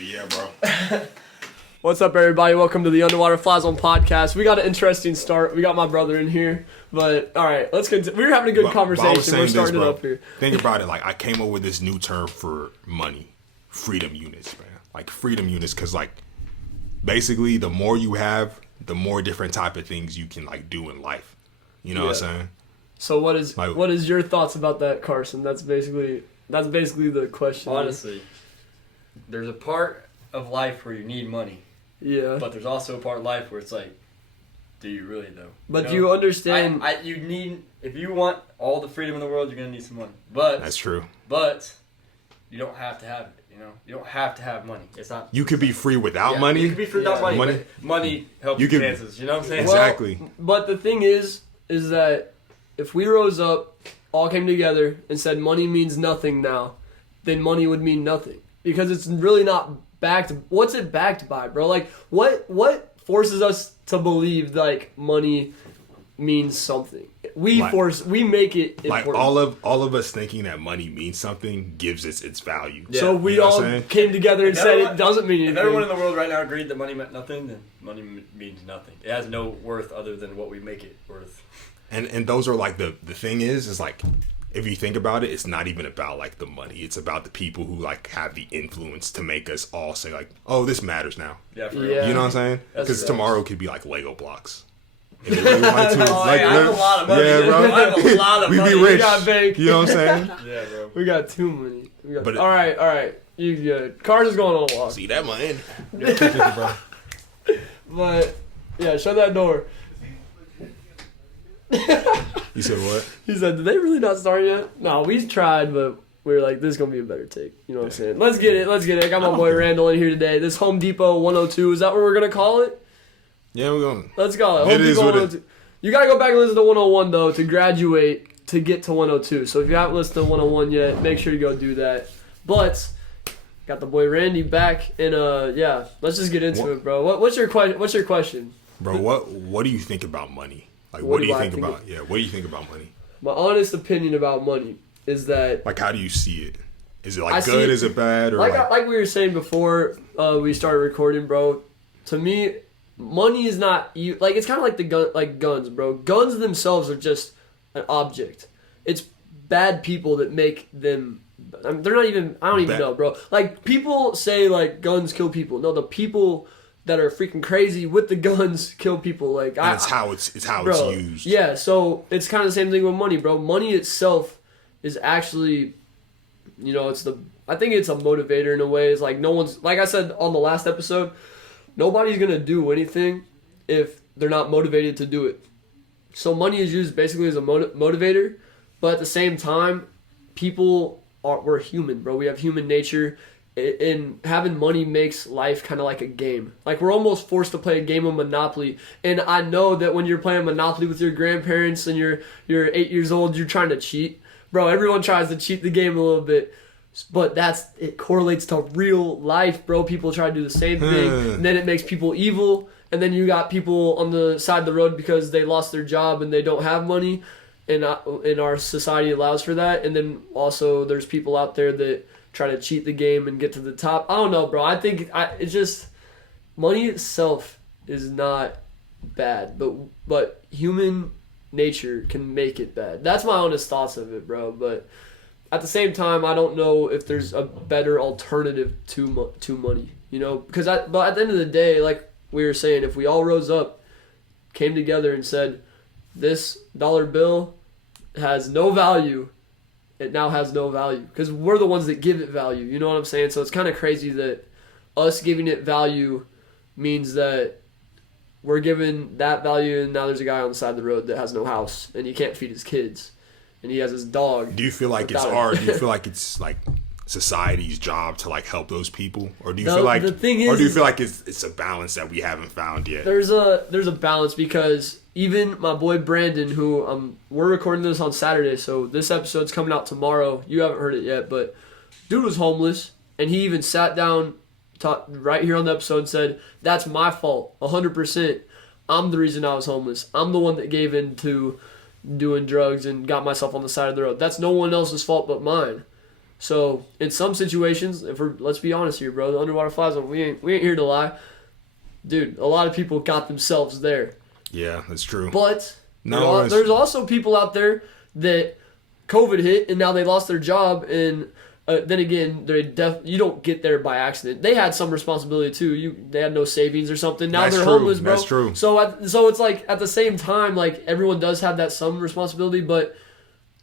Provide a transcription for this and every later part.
Yeah, bro. What's up, everybody? Welcome to the Underwater FlyZone podcast. We got an interesting start. We got my brother in here, but all right, let's get. We were having a good conversation. We're starting it up here. Think about it. Like, I came up with this new term for money: freedom units, man. Like freedom units, because like basically, the more you have, the more different type of things you can like do in life. You know what I'm saying? So what is your thoughts about that, Carson? That's basically the question. Honestly, there's a part of life where you need money. Yeah. But there's also a part of life where it's like, do you really though? But do you understand? You need, if you want all the freedom in the world, you're gonna need some money. But that's true. But you don't have to have it. You know, you don't have to have money. It's not. You could be free without money. You could be free without money. But money helps your chances. You know what I'm saying? Exactly. Well, but the thing is that if we rose up, all came together, and said money means nothing now, then money would mean nothing because it's really not backed. What's it backed by, bro? Like, what forces us to believe like money means something? We make it important. Like all of us thinking that money means something gives it its value. Yeah. So we all came together and said it doesn't mean anything. If everyone in the world right now agreed that money meant nothing, then money means nothing. It has no worth other than what we make it worth. And those are like the thing is like, if you think about it, it's not even about like the money. It's about the people who like have the influence to make us all say like, oh, this matters now. Yeah, for real. Yeah. You know what I'm saying? Because tomorrow could be like Lego blocks. If they really wanted to, I have a lot of money. Yeah, bro. I have a lot of money. We be rich. We got bank. You know what I'm saying? Yeah, bro. We got too many. All right. You good. Cars is going on a walk. See that man? But yeah, shut that door. You said what? He said, did they really not start yet? No, we tried, but we were like, this is going to be a better take. You know what I'm saying? Let's get it. I got my boy Randall in here today. This Home Depot 102, is that what we're going to call it? Yeah, we're going. Let's call it. Home Depot 102. You got to go back and listen to 101, though, to graduate to get to 102. So if you haven't listened to 101 yet, make sure you go do that. But got the boy Randy back, and yeah, let's just get into it, bro. What's your question? Bro, what do you think about money? Like, what do you think about? What do you think about money? My honest opinion about money is that, like, how do you see it? Is it like good? Is it bad? Or like we were saying before we started recording, bro. To me, money is not like, it's kind of like like guns, bro. Guns themselves are just an object. It's bad people that make them. I mean, they're not even. I don't even know, bro. Like, people say like guns kill people. No, the people that are freaking crazy with the guns kill people. Like, it's how it's used. Yeah, so it's kind of the same thing with money, bro. Money itself is actually, you know, I think it's a motivator in a way. It's like like I said on the last episode, nobody's gonna do anything if they're not motivated to do it. So money is used basically as a motivator, but at the same time, we're human, bro. We have human nature. And having money makes life kind of like a game. Like, we're almost forced to play a game of Monopoly. And I know that when you're playing Monopoly with your grandparents and you're 8 years old, you're trying to cheat. Bro, everyone tries to cheat the game a little bit. But it correlates to real life, bro. People try to do the same thing. And then it makes people evil. And then you got people on the side of the road because they lost their job and they don't have money. And our society allows for that. And then also there's people out there that try to cheat the game and get to the top. I don't know, bro. I think it's just money itself is not bad, but human nature can make it bad. That's my honest thoughts of it, bro. But at the same time, I don't know if there's a better alternative to money, you know? But at the end of the day, like we were saying, if we all rose up, came together and said, this dollar bill has no value, it now has no value because we're the ones that give it value. You know what I'm saying? So it's kind of crazy that us giving it value means that we're giving that value, and now there's a guy on the side of the road that has no house and he can't feed his kids and he has his dog. Do you feel like it's hard? Do you feel like it's like society's job to like help those people, or do you feel like it's a balance that we haven't found yet? There's a balance because even my boy Brandon, who we're recording this on Saturday, so this episode's coming out tomorrow. You haven't heard it yet, but dude was homeless, and he even sat down right here on the episode and said, that's my fault, 100%. I'm the reason I was homeless. I'm the one that gave in to doing drugs and got myself on the side of the road. That's no one else's fault but mine. So in some situations, let's be honest here, bro, the underwater FlyZone, we ain't here to lie, dude. A lot of people got themselves there. Yeah, that's true. But No, there's also people out there that COVID hit and now they lost their job, and then again, you don't get there by accident. They had some responsibility too. They had no savings or something. Now they're homeless, bro. That's true. So it's like at the same time, like everyone does have that some responsibility, but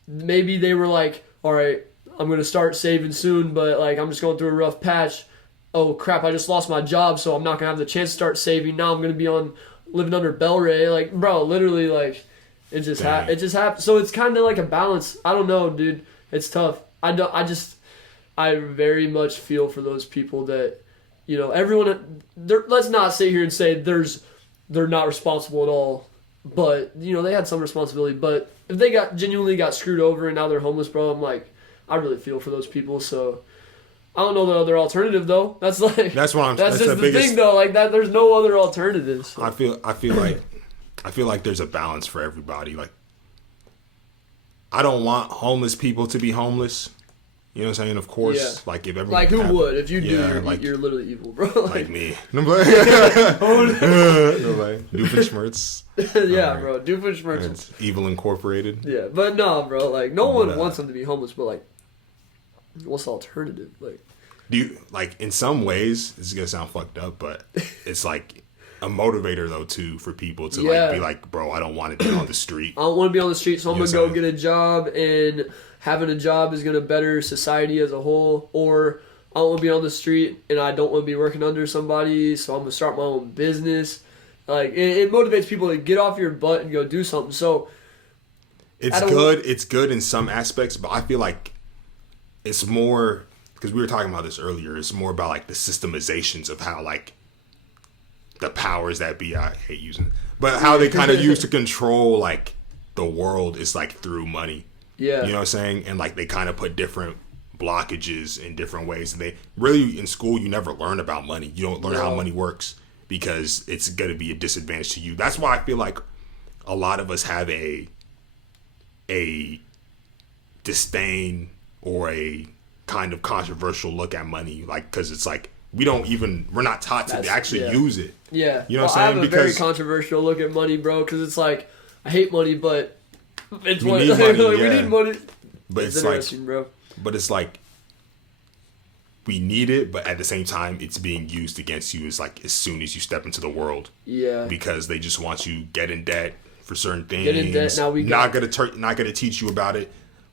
maybe they were like, all right, I'm gonna start saving soon, but like I'm just going through a rough patch. Oh crap, I just lost my job, so I'm not gonna have the chance to start saving. Now I'm gonna be living under Bel-Ray. Like, bro, literally, like it just happened. So it's kind of like a balance. I don't know, dude. It's tough. I very much feel for those people that, you know, everyone. Let's not sit here and say they're not responsible at all, but you know they had some responsibility. But if they genuinely got screwed over and now they're homeless, bro, I'm like, I really feel for those people. So I don't know the other alternative though. That's just the thing though. Like that, there's no other alternatives. So. I feel like there's a balance for everybody. Like, I don't want homeless people to be homeless. You know what I'm saying? Of course, yeah. Like if everyone, like who would? If you do, yeah, you're literally evil, bro. Like me. Doofenshmirtz. Yeah, bro. Doofenshmirtz. It's Evil Incorporated. Yeah, but no, bro. Like no one wants them to be homeless, but like, what's the alternative? Like, do you like in some ways? This is gonna sound fucked up, but it's like a motivator though too for people to like be like, bro, I don't want to be on the street. I don't want to be on the street, so I'm gonna go get a job, and having a job is gonna better society as a whole. Or I don't want to be on the street, and I don't want to be working under somebody, so I'm gonna start my own business. Like it motivates people to get off your butt and go do something. So it's good. It's good in some aspects, but I feel like it's more because we were talking about this earlier. It's more about like the systemizations of how like the powers that be. I hate using it, but how they kind of use to control like the world is like through money. Yeah, you know what I'm saying, and like they kind of put different blockages in different ways. And they really in school you never learn about money. You don't learn how money works because it's going to be a disadvantage to you. That's why I feel like a lot of us have a disdain or a kind of controversial look at money, like because it's like we're not taught to actually use it. Yeah, you know what I'm saying? I have a very controversial look at money, bro, because it's like I hate money, but it's we need money. Like, we need money. But it's interesting, bro. But it's like we need it, but at the same time, it's being used against you. Is like as soon as you step into the world, because they just want you get in debt for certain things. Get in debt. Now not gonna teach you about it.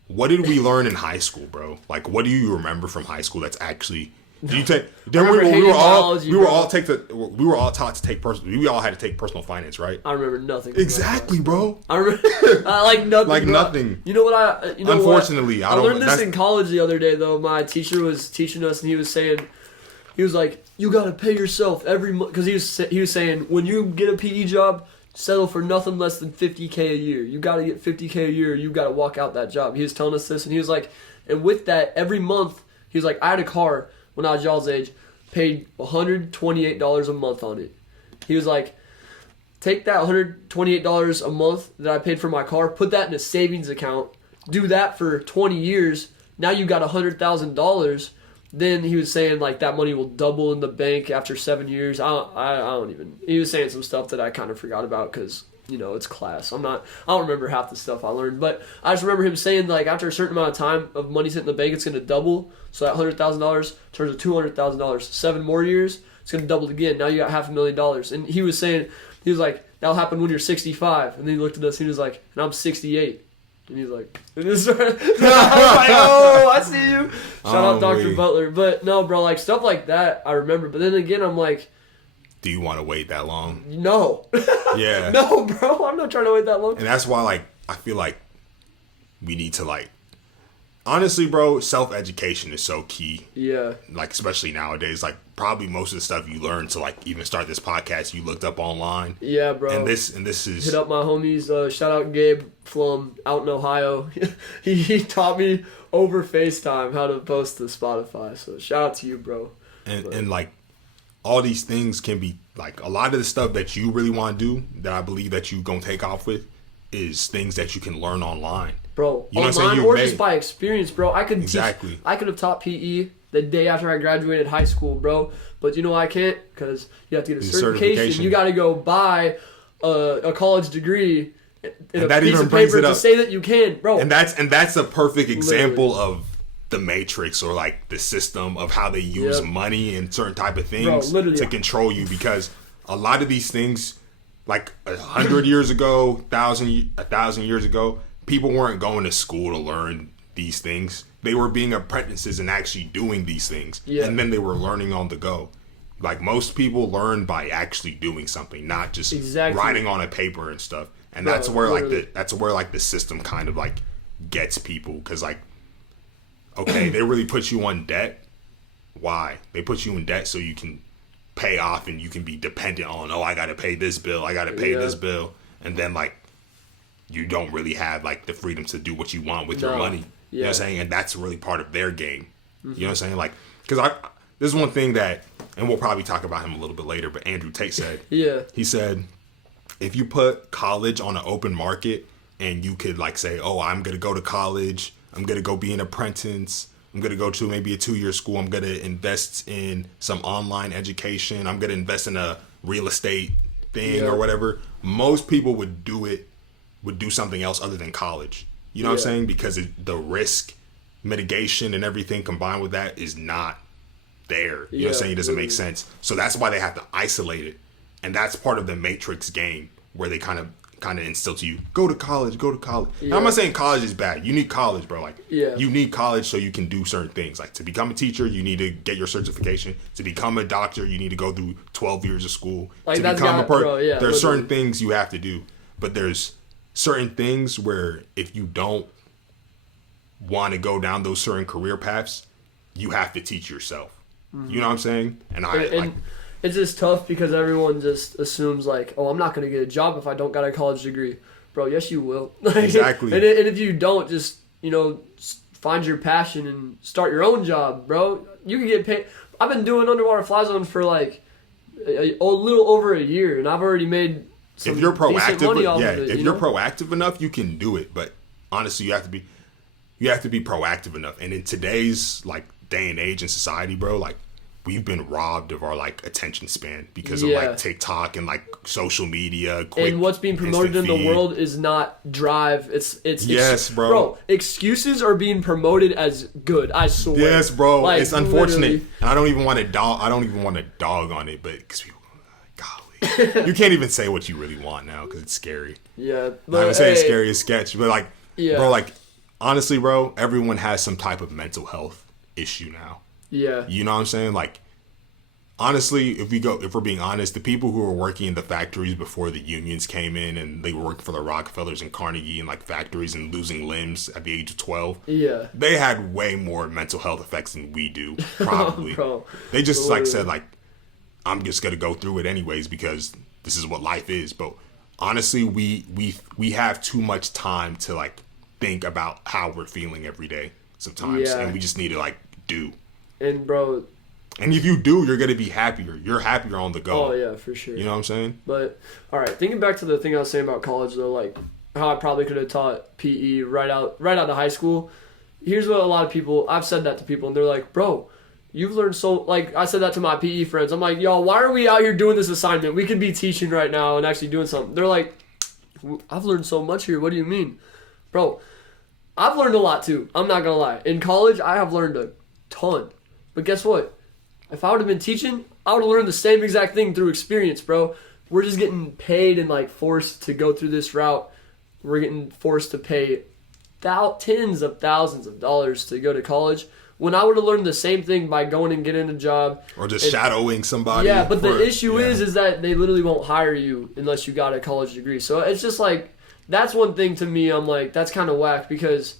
What did we learn in high school, bro? Like, what do you remember from high school that's actually? Did you take? We were all taught to take personal. We all had to take personal finance, right? I remember nothing. Exactly, bro. I remember like nothing. Like nothing. You know what? Unfortunately, I learned this in college the other day. Though my teacher was teaching us, and he was like, "You gotta pay yourself every month," because he was saying when you get a PE job, settle for nothing less than $50K a year. You gotta get $50K a year. You gotta walk out that job. He was telling us this, and he was like, and with that, every month, he was like, I had a car when I was y'all's age, paid $128 a month on it. He was like, take that $128 a month that I paid for my car, put that in a savings account, do that for 20 years. Now you got $100,000. Then he was saying like that money will double in the bank after 7 years. I don't even. He was saying some stuff that I kind of forgot about because you know it's class. I don't remember half the stuff I learned, but I just remember him saying like after a certain amount of time of money sitting in the bank, it's going to double. So that $100,000 turns to $200,000. 7 more years, it's going to double again. Now you got $500,000. And he was saying, he was like, that'll happen when you're 65. And then he looked at us. He was like, and I'm 68. And he's like, I was like, oh, I see you. Shout out Dr. Butler. But no, bro, like stuff like that, I remember. But then again, I'm like, do you want to wait that long? No. Yeah. No, bro, I'm not trying to wait that long. And that's why, like, I feel like we need to, like, honestly, bro, self-education is so key. Yeah. Like, especially nowadays, like, probably most of the stuff you learned to, like, even start this podcast, you looked up online. Yeah, bro. And this is... Hit up my homies. Shout out Gabe from out in Ohio. he taught me over FaceTime how to post to Spotify. So, shout out to you, bro. And like, all these things can be, like, a lot of the stuff that you really want to do, that I believe that you gonna take off with, is things that you can learn online. Bro, You know what I'm saying? online You or may- just by experience, bro. I could Exactly. I could have taught PE the day after I graduated high school, bro. But you know I can't because you have to get a The certification. certification. You got to go buy a college degree and a that piece even of brings paper it to up. say that you can, bro. And that's a perfect example of the matrix, or like the system of how they use Yep. money and certain type of things literally. to control you, because a lot of these things, like 100 years ago, 1,000 years ago, people weren't going to school to learn these things. They were being apprentices and actually doing these things. Yeah. And then they were learning on the go. Like most people learn by actually doing something, not just Exactly. writing on a paper and stuff. And Bro, that's where literally. that's where like the system kind of like gets people, because like, okay, they really put you on debt. Why? They put you in debt so you can pay off and you can be dependent on, oh, I got to pay this bill, I got to pay Yeah. this bill, and then like you don't really have like the freedom to do what you want with your No. money. You know what I'm Yeah. saying? And that's really part of their game. You know what I'm saying? Like, because this is one thing that, and we'll probably talk about him a little bit later, but Andrew Tate said, Yeah. he said, if you put college on an open market and you could like say, oh, I'm going to go to college, I'm going to go be an apprentice, I'm going to go to maybe a 2-year school, I'm going to invest in some online education, I'm going to invest in a real estate thing Yeah. or whatever, most people would do something else other than college. You know what I'm Yeah. saying? Because the risk mitigation and everything combined with that is not there. You know what I'm saying? It doesn't make sense. So that's why they have to isolate it. And that's part of the Matrix game, where they kind of instill to you, go to college, go to college. Now, I'm Yeah. not saying college is bad. You need college, bro. Like, Yeah. you need college so you can do certain things. Like, to become a teacher, you need to get your certification. To become a doctor, you need to go through 12 years of school. Like, to that's become got- bro, yeah, there's certain literally. things you have to do. But there's certain things where if you don't want to go down those certain career paths, you have to teach yourself. You know what I'm saying? And And it's just tough because everyone just assumes like, oh, I'm not going to get a job if I don't got a college degree. Bro, yes, you will. Exactly. and if you don't, just, find your passion and start your own job, bro. You can get paid. I've been doing underwater FlyZone for like a little over a year, and I've already made some if you're decent money proactive, off yeah, of it. if you you're know? proactive enough, you can do it. But honestly, you have to be proactive enough. And in today's like day and age in society, bro, like we've been robbed of our like attention span because of Yeah. like TikTok and like social media. Quick, And what's being promoted in instant the feed. world is not drive. It's Yes, bro. Bro, excuses are being promoted as good. I swear. Yes, bro. Like, It's unfortunate, literally. and I don't even want to dog on it, but because people, golly, you can't even say what you really want now because it's scary. Yeah, Not even saying hey, scary as sketch, but like, Yeah. bro, like honestly, bro, everyone has some type of mental health issue now. Yeah, You know what I'm saying? Like, honestly, if we're being honest, the people who were working in the factories before the unions came in and they were working for the Rockefellers and Carnegie and like factories and losing limbs at the age of 12, yeah. they had way more mental health effects than we do, probably. Bro, They just like literally. said like, I'm just gonna go through it anyways because this is what life is. But honestly, we have too much time to like think about how we're feeling every day sometimes, Yeah. and we just need to like do. And bro, And if you do, you're gonna be happier. You're happier on the go. oh yeah, for sure. You know what I'm saying? But all right, thinking back to the thing I was saying about college though, like how I probably could have taught PE right out of high school. Here's what a lot of people, I've said that to people, and they're like, bro, you've learned so, like I said that to my PE friends. I'm like, y'all, why are we out here doing this assignment? We could be teaching right now and actually doing something. They're like, I've learned so much here. What do you mean? Bro, I've learned a lot too. I'm not gonna lie. In college, I have learned a ton. But guess what? If I would have been teaching, I would have learned the same exact thing through experience, bro. We're just getting paid and like forced to go through this route. We're getting forced to pay tens of thousands of dollars to go to college. When I would have learned the same thing by going and getting a job. Or just shadowing somebody. Yeah, but the issue yeah. is that they literally won't hire you unless you got a college degree. So it's just like, that's one thing to me. I'm like, that's kind of whack because,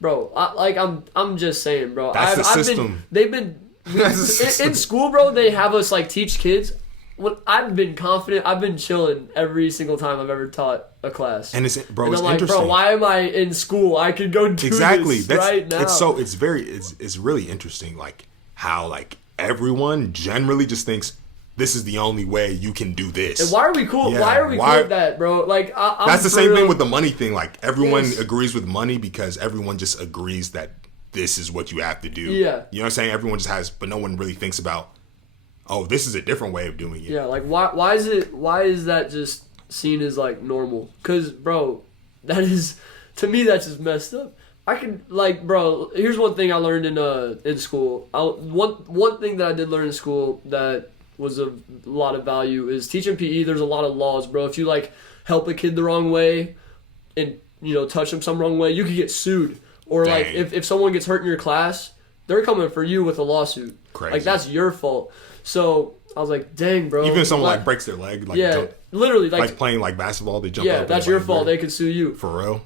bro, I'm just saying, bro. That's the system. They've been That's the system. in school, bro. They have us like teach kids. When I've been confident, I've been chilling every single time I've ever taught a class. And it's, bro, And it's I'm like, interesting. bro, why am I in school? I could go do Exactly. this That's right now. it's really interesting, like how like everyone generally just thinks this is the only way you can do this. And why are we cool? Yeah, Why are we cool with that, bro? Like, I'm that's the for same real- thing with the money thing. Like, everyone Yes. agrees with money because everyone just agrees that this is what you have to do. Yeah. You know what I'm saying? Everyone just has, but no one really thinks about, oh, this is a different way of doing it. Yeah, like why is that just seen as like normal? Cause bro, that is, to me, that's just messed up. I can, like, bro, here's one thing I learned in school. One thing that I did learn in school that was of a lot of value is teaching PE. There's a lot of laws, bro. If you like help a kid the wrong way and touch them some wrong way, you could get sued. Or like Dang. if someone gets hurt in your class, they're coming for you with a lawsuit. Crazy. Like, that's your fault. So I was like, dang, bro. Even if someone like breaks their leg, like, yeah, literally, like playing like basketball, they jump yeah, up. that's and, your like, fault. They could sue you. For real?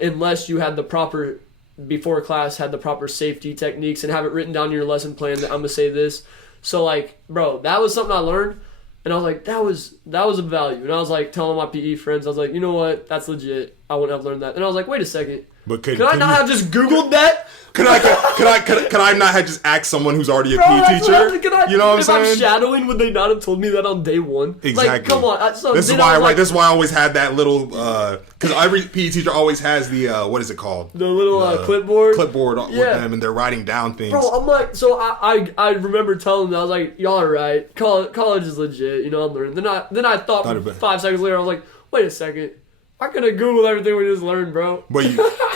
Unless you had the proper, before class, had the proper safety techniques and have it written down in your lesson plan that I'm going to say this. So, like, bro, that was something I learned. And I was like, that was of value. And I was like telling my PE friends, I was like, you know what? That's legit. I wouldn't have learned that. And I was like, wait a second. But could I not have just Googled that? Could I not have just asked someone who's already a Bro, PE that's teacher? what You know what I'm if saying? I'm shadowing, would they not have told me that on day one? Exactly. Like, come on. So this is then why, I was like, This is why I always had that little, because every PE teacher always has the, what is it called? the little clipboard. Clipboard with Yeah. them, and they're writing down things. Bro, I'm like, so I remember telling them, I was like, y'all are right. College is legit. I'm learning. Then I thought Thought of it. 5 seconds later, I was like, wait a second. I could have Googled everything we just learned, bro. But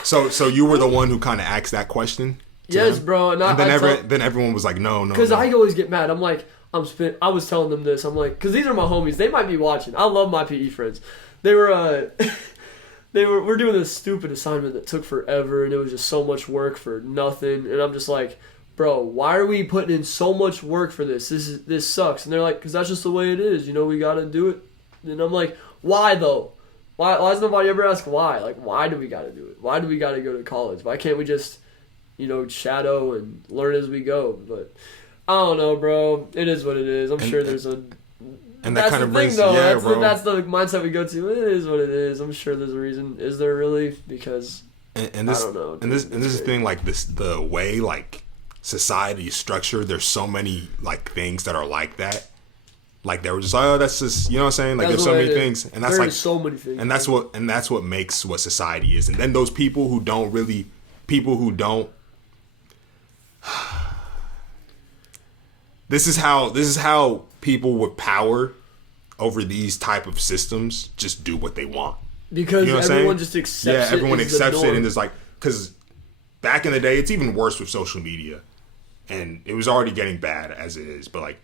so you were the one who kind of asked that question? Yes, him? bro. And then everyone was like, no. because I always get mad. I'm like, I was telling them this. I'm like, because these are my homies. They might be watching. I love my PE friends. They were, we're doing this stupid assignment that took forever, and it was just so much work for nothing. And I'm just like, bro, why are we putting in so much work for this? This sucks. And they're like, because that's just the way it is. We got to do it. And I'm like, why though? Why does nobody ever ask why? Like, why do we got to do it? Why do we got to go to college? Why can't we just, shadow and learn as we go? But I don't know, bro. It is what it is. I'm sure there's a. And That's that kind the of thing, brings, though. yeah, That's bro. that's the mindset we go to. It is what it is. I'm sure there's a reason. Is there really? Because and this, I don't know. And this is the thing, like this, the way like society is structured. There's so many like things that are like that. Like they were just like, oh, that's just, you know what I'm saying? Like That's there's so what many it is. things, and that's There like is so many things. and that's what makes what society is. And then those people who don't. This is how people with power over these type of systems just do what they want. Because You know what I'm everyone saying? just accepts it. Yeah, everyone as the accepts it, norm. and there's like, because back in the day, it's even worse with social media, and it was already getting bad as it is. But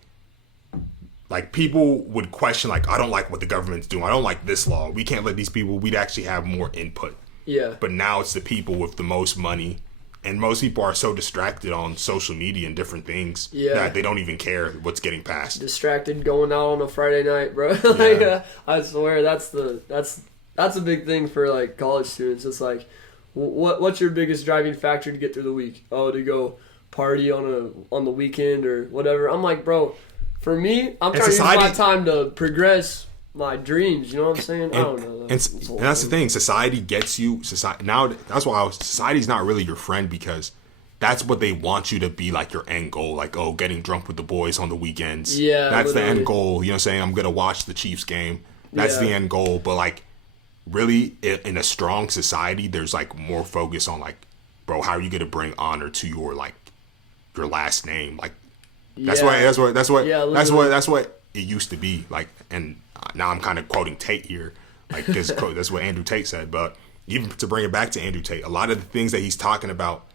like people would question, like, I don't like what the government's doing. I don't like this law. We can't let these people. We'd actually have more input. Yeah. But now it's the people with the most money, and most people are so distracted on social media and different things that they don't even care what's getting passed. Distracted going out on a Friday night, bro. Like, Yeah. I swear that's a big thing for like college students. It's like, what's your biggest driving factor to get through the week? Oh, to go party on the weekend or whatever. I'm like, bro, for me, I'm trying to use my time to progress my dreams. You know what I'm saying? I don't know. And that's the thing. Society gets you. That's why society's not really your friend, because that's what they want you to be, like your end goal. Like, oh, getting drunk with the boys on the weekends. Yeah, that's literally. the end goal. You know what I'm saying? I'm gonna watch the Chiefs game. That's Yeah. the end goal. But like, really, in a strong society, there's like more focus on like, bro, how are you gonna bring honor to your last name? Like, that's what it used to be. Like, and now I'm kind of quoting Tate here, like, because that's what Andrew Tate said. But even to bring it back to Andrew Tate, a lot of the things that he's talking about,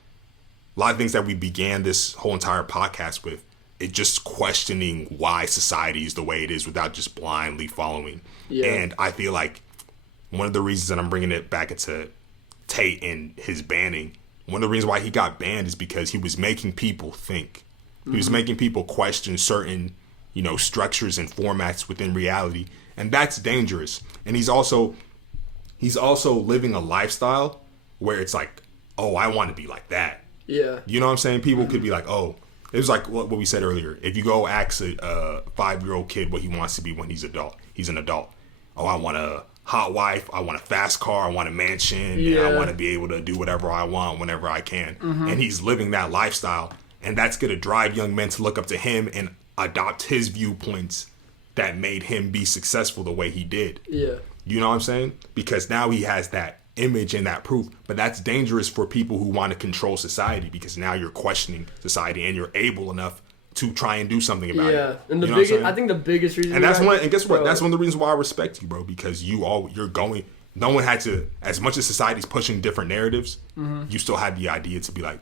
a lot of things that we began this whole entire podcast with, it's just questioning why society is the way it is without just blindly following. Yeah. And I feel like one of the reasons that I'm bringing it back into Tate and his banning, one of the reasons why he got banned is because he was making people think. He was making people question certain, structures and formats within reality, and that's dangerous. And he's also living a lifestyle where it's like, oh, I want to be like that. Yeah. You know what I'm saying? People could be like, oh, it was like what we said earlier. If you go ask a 5-year-old kid what he wants to be when he's an adult. Oh, I want a hot wife. I want a fast car. I want a mansion. Yeah. And I want to be able to do whatever I want whenever I can. And he's living that lifestyle. And that's going to drive young men to look up to him. And adopt his viewpoints that made him be successful the way he did. Yeah. You know what I'm saying? Because now he has that image and that proof. But that's dangerous for people who want to control society, because now you're questioning society and you're able enough to try and do something about it. Yeah, and I think the biggest reason. And that's one. And guess what? That's one of the reasons why I respect you, bro. Because you're going. No one had to. As much as society's pushing different narratives, you still had the idea to be like,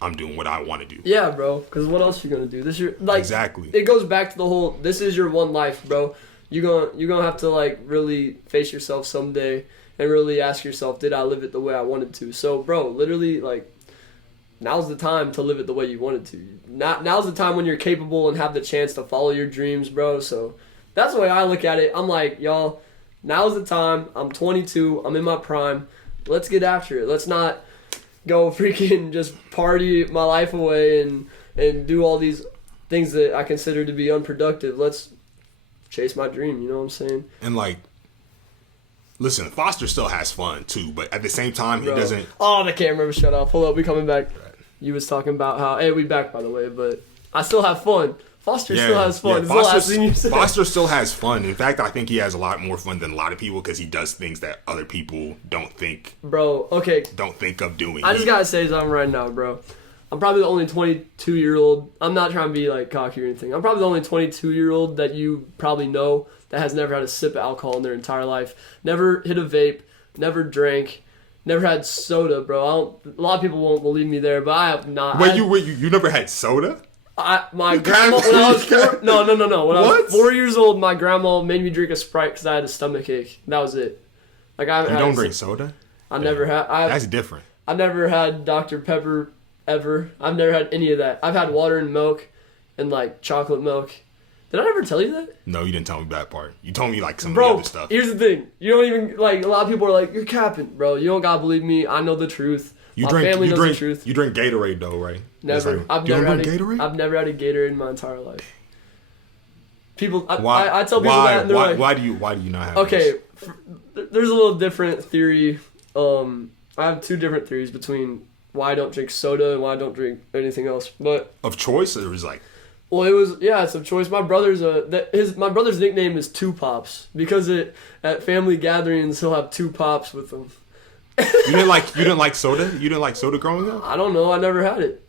I'm doing what I want to do. Yeah, bro. Because what else you gonna do? This your like exactly. It goes back to the whole. This is your one life, bro. You're gonna have to like really face yourself someday and really ask yourself, did I live it the way I wanted to? So, bro, literally, like, now's the time to live it the way you wanted to. Now's the time when you're capable and have the chance to follow your dreams, bro. So that's the way I look at it. I'm like, y'all, now's the time. I'm 22. I'm in my prime. Let's get after it. Let's not go freaking just party my life away and do all these things that I consider to be unproductive. Let's chase my dream, you know what I'm saying? And like, listen, Foster still has fun too, but at the same time, he doesn't. Oh, the camera shut off. Hold up, we coming back. You was talking about how, hey, we back by the way, but I still have fun. Foster still has fun. Yeah, Foster still has fun. In fact, I think he has a lot more fun than a lot of people because he does things that other people don't think. Bro, okay. Don't think of doing. I just gotta say something right now, bro. I'm probably the only 22-year-old. I'm not trying to be like cocky or anything. I'm probably the only 22-year-old that you probably know that has never had a sip of alcohol in their entire life. Never hit a vape. Never drank. Never had soda, bro. A lot of people won't believe me there, but I have not. Wait, you never had soda? My grandma, when I was 4, no. When I was 4 years old, my grandma made me drink a Sprite because I had a stomach ache. That was it. Like I don't drink soda. I never had. That's different. I never had Dr. Pepper ever. I've never had any of that. I've had water and milk, and like chocolate milk. Did I ever tell you that? No, you didn't tell me that part. You told me like some of the other stuff. Here's the thing. You don't even like. A lot of people are like, "You're capping, bro. You don't gotta believe me. I know the truth." My family knows the truth. You drink Gatorade though, right? Never. I've never had a Gatorade in my entire life. People, I tell people that, and they're like, why do you not have? Okay, there's a little different theory. I have two different theories between why I don't drink soda and why I don't drink anything else. But of choice, it was like. Well, it's of choice. My brother's my brother's nickname is Two Pops because at family gatherings he'll have two pops with him. You didn't like soda? You didn't like soda growing up? I don't know. I never had it.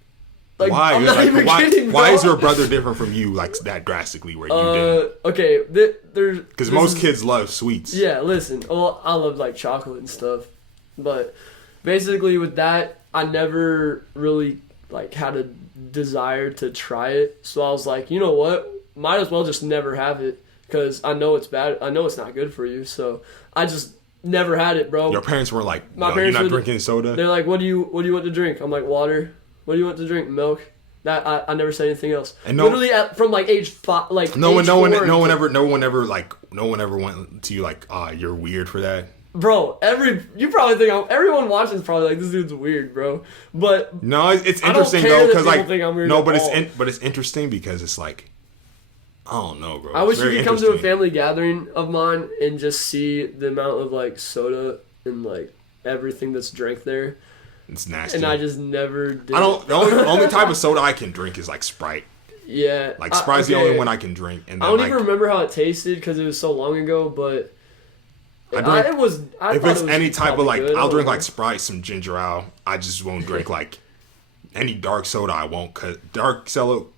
Like, why? I'm not even kidding, why is your brother different from you like that drastically where you didn't? Okay, there's because most kids love sweets. Yeah, listen. Well, I love like chocolate and stuff, but basically with that, I never really like had a desire to try it. So I was like, you know what? Might as well just never have it because I know it's bad. I know it's not good for you. So I just never had it, bro. Your parents were like, "My parents you're not drinking soda." They're like, "What do you want to drink?" I'm like, "Water." "What do you want to drink?" "Milk." That I never said anything else. And literally from like age 5, like no one ever went to you like, you're weird for that. Bro, you probably think everyone watching is probably like, this dude's weird, bro. But no, it's interesting though because like think I'm weird but it's interesting because it's like, I don't know, bro. I wish you could come to a family gathering of mine and just see the amount of like soda and like everything that's drank there. It's nasty. And I just never did. The only type of soda I can drink is like Sprite. Yeah. Like Sprite's the only one I can drink. And then, I don't even remember how it tasted because it was so long ago, but if it's any type of like, I'll drink like Sprite, some ginger ale. I just won't drink like any dark soda. I won't, cause dark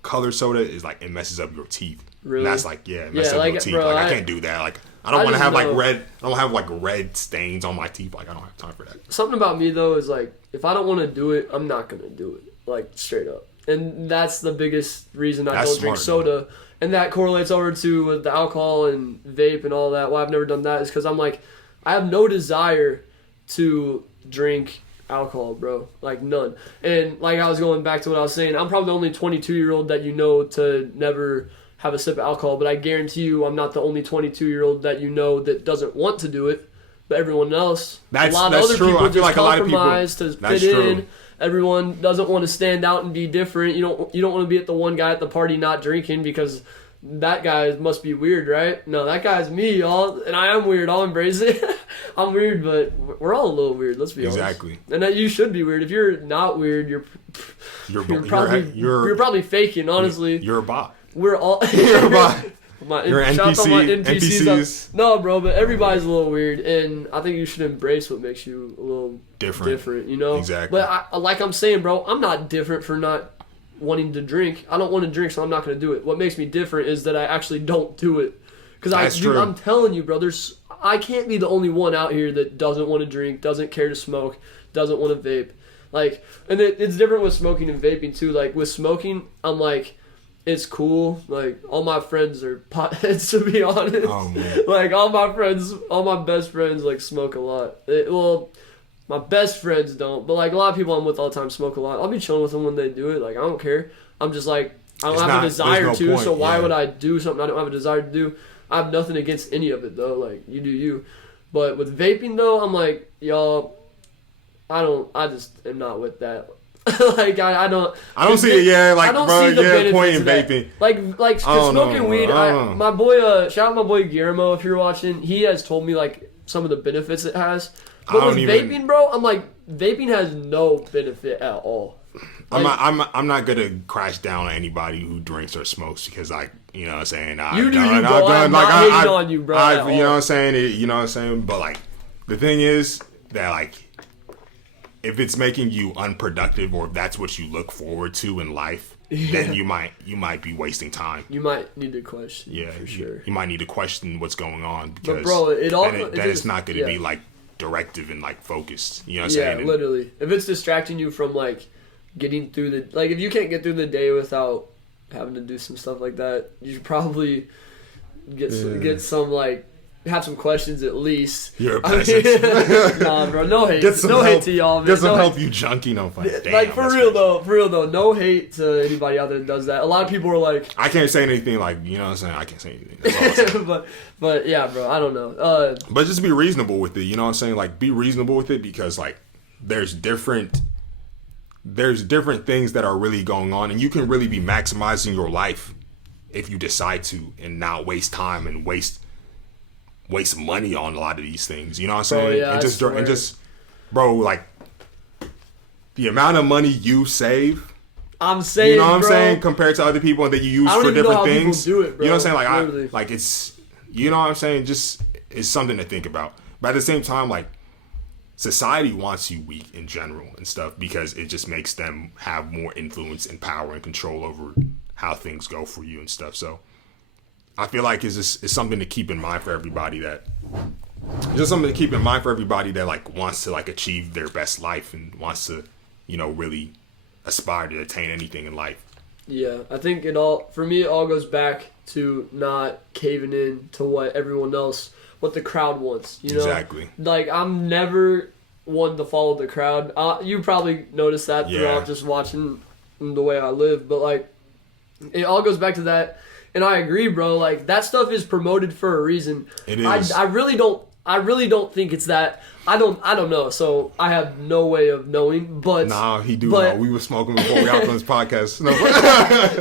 color soda is like, it messes up your teeth. Really? And that's like, it messes up your teeth. Bro, like I can't do that. Like I don't want to have like red. I don't have like red stains on my teeth. Like I don't have time for that. Something about me though is like, if I don't want to do it, I'm not gonna do it. Like straight up. And that's the biggest reason I don't drink soda. And that correlates over to the alcohol and vape and all that. Why I've never done that is because I'm like, I have no desire to drink alcohol, bro. Like none. And like I was going back to what I was saying, I'm probably the only 22-year-old that you know to never have a sip of alcohol. But I guarantee you I'm not the only 22-year-old that you know that doesn't want to do it. But everyone else, a lot of other people just compromise to fit in. Everyone doesn't want to stand out and be different. You don't want to be the one guy at the party not drinking because that guy must be weird, right? No, that guy's me, y'all, and I am weird. I'll embrace it. I'm weird, but we're all a little weird. Let's be honest. Exactly. And that you should be weird. If you're not weird, you're probably faking. Honestly, you're a bot. we're all. Your shout out to my NPCs. No, bro, but everybody's a little weird, and I think you should embrace what makes you a little different. You know, Exactly. But like I'm saying, bro, I'm not different for not wanting to drink. I don't want to drink, so I'm not going to do it. What makes me different is that I actually don't do it. Because I'm telling you, bro, I can't be the only one out here that doesn't want to drink, doesn't care to smoke, doesn't want to vape. Like, and it's different with smoking and vaping too. Like with smoking, I'm like, it's cool. Like all my friends are potheads, to be honest. Oh, man. Like all my best friends like smoke a lot. My best friends don't, but like a lot of people I'm with all the time smoke a lot. I'll be chilling with them when they do it. Like I don't care. I'm just like I don't have a desire to. So why would I do something I don't have a desire to do? I have nothing against any of it though. Like you do you, but with vaping though, I'm like y'all. I just am not with that. Like I don't see it. Yeah, like bro, point in vaping. vaping. Like smoking weed. My boy, shout out my boy Guillermo if you're watching. He has told me like some of the benefits it has. But with vaping, bro, I'm like vaping has no benefit at all. Like, I'm not gonna crash down on anybody who drinks or smokes because like you know what I'm saying. You do you, bro. I'm not hating on you, bro. You know what I'm saying. You know what I'm saying. But like the thing is that like. If it's making you unproductive or if that's what you look forward to in life, then you might be wasting time. You might need to question. Yeah, for sure. You might need to question what's going on because but bro, it's not going to be like directive and like focused. You know what I'm saying? Yeah, literally. If it's distracting you from like getting through if you can't get through the day without having to do some stuff like that, you should probably get some like. Have some questions at least. You're a peasant. Nah, bro, no hate. No hate to y'all, man. Get some help, you junkie. No fun. Damn, like for real though, no hate to anybody out there that does that. A lot of people are like, I can't say anything. Like you know what I'm saying. I can't say anything. That's all I'm saying. but yeah, bro, I don't know. But just be reasonable with it. You know what I'm saying? Like be reasonable with it because like there's different things that are really going on, and you can really be maximizing your life if you decide to, and not waste time and waste money on a lot of these things. You know what I'm saying? Yeah, and just bro, like the amount of money you save. I'm saying, you know what I'm bro, saying, compared to other people that you use for different things. Do it, bro. You know what I'm saying? Literally. It's you know what I'm saying. Just it's something to think about. But at the same time, like society wants you weak in general and stuff because it just makes them have more influence and power and control over how things go for you and stuff. So. I feel like it's something to keep in mind for everybody that like wants to like achieve their best life and wants to, you know, really aspire to attain anything in life. Yeah, I think it all goes back to not caving in to what the crowd wants, you know? Exactly. Like I'm never one to follow the crowd. You probably noticed that throughout just watching the way I live, but like it all goes back to that. And I agree, bro. Like that stuff is promoted for a reason. It is. I really don't think it's that. I don't know. So I have no way of knowing. But he do know. We were smoking before we got on this podcast. No.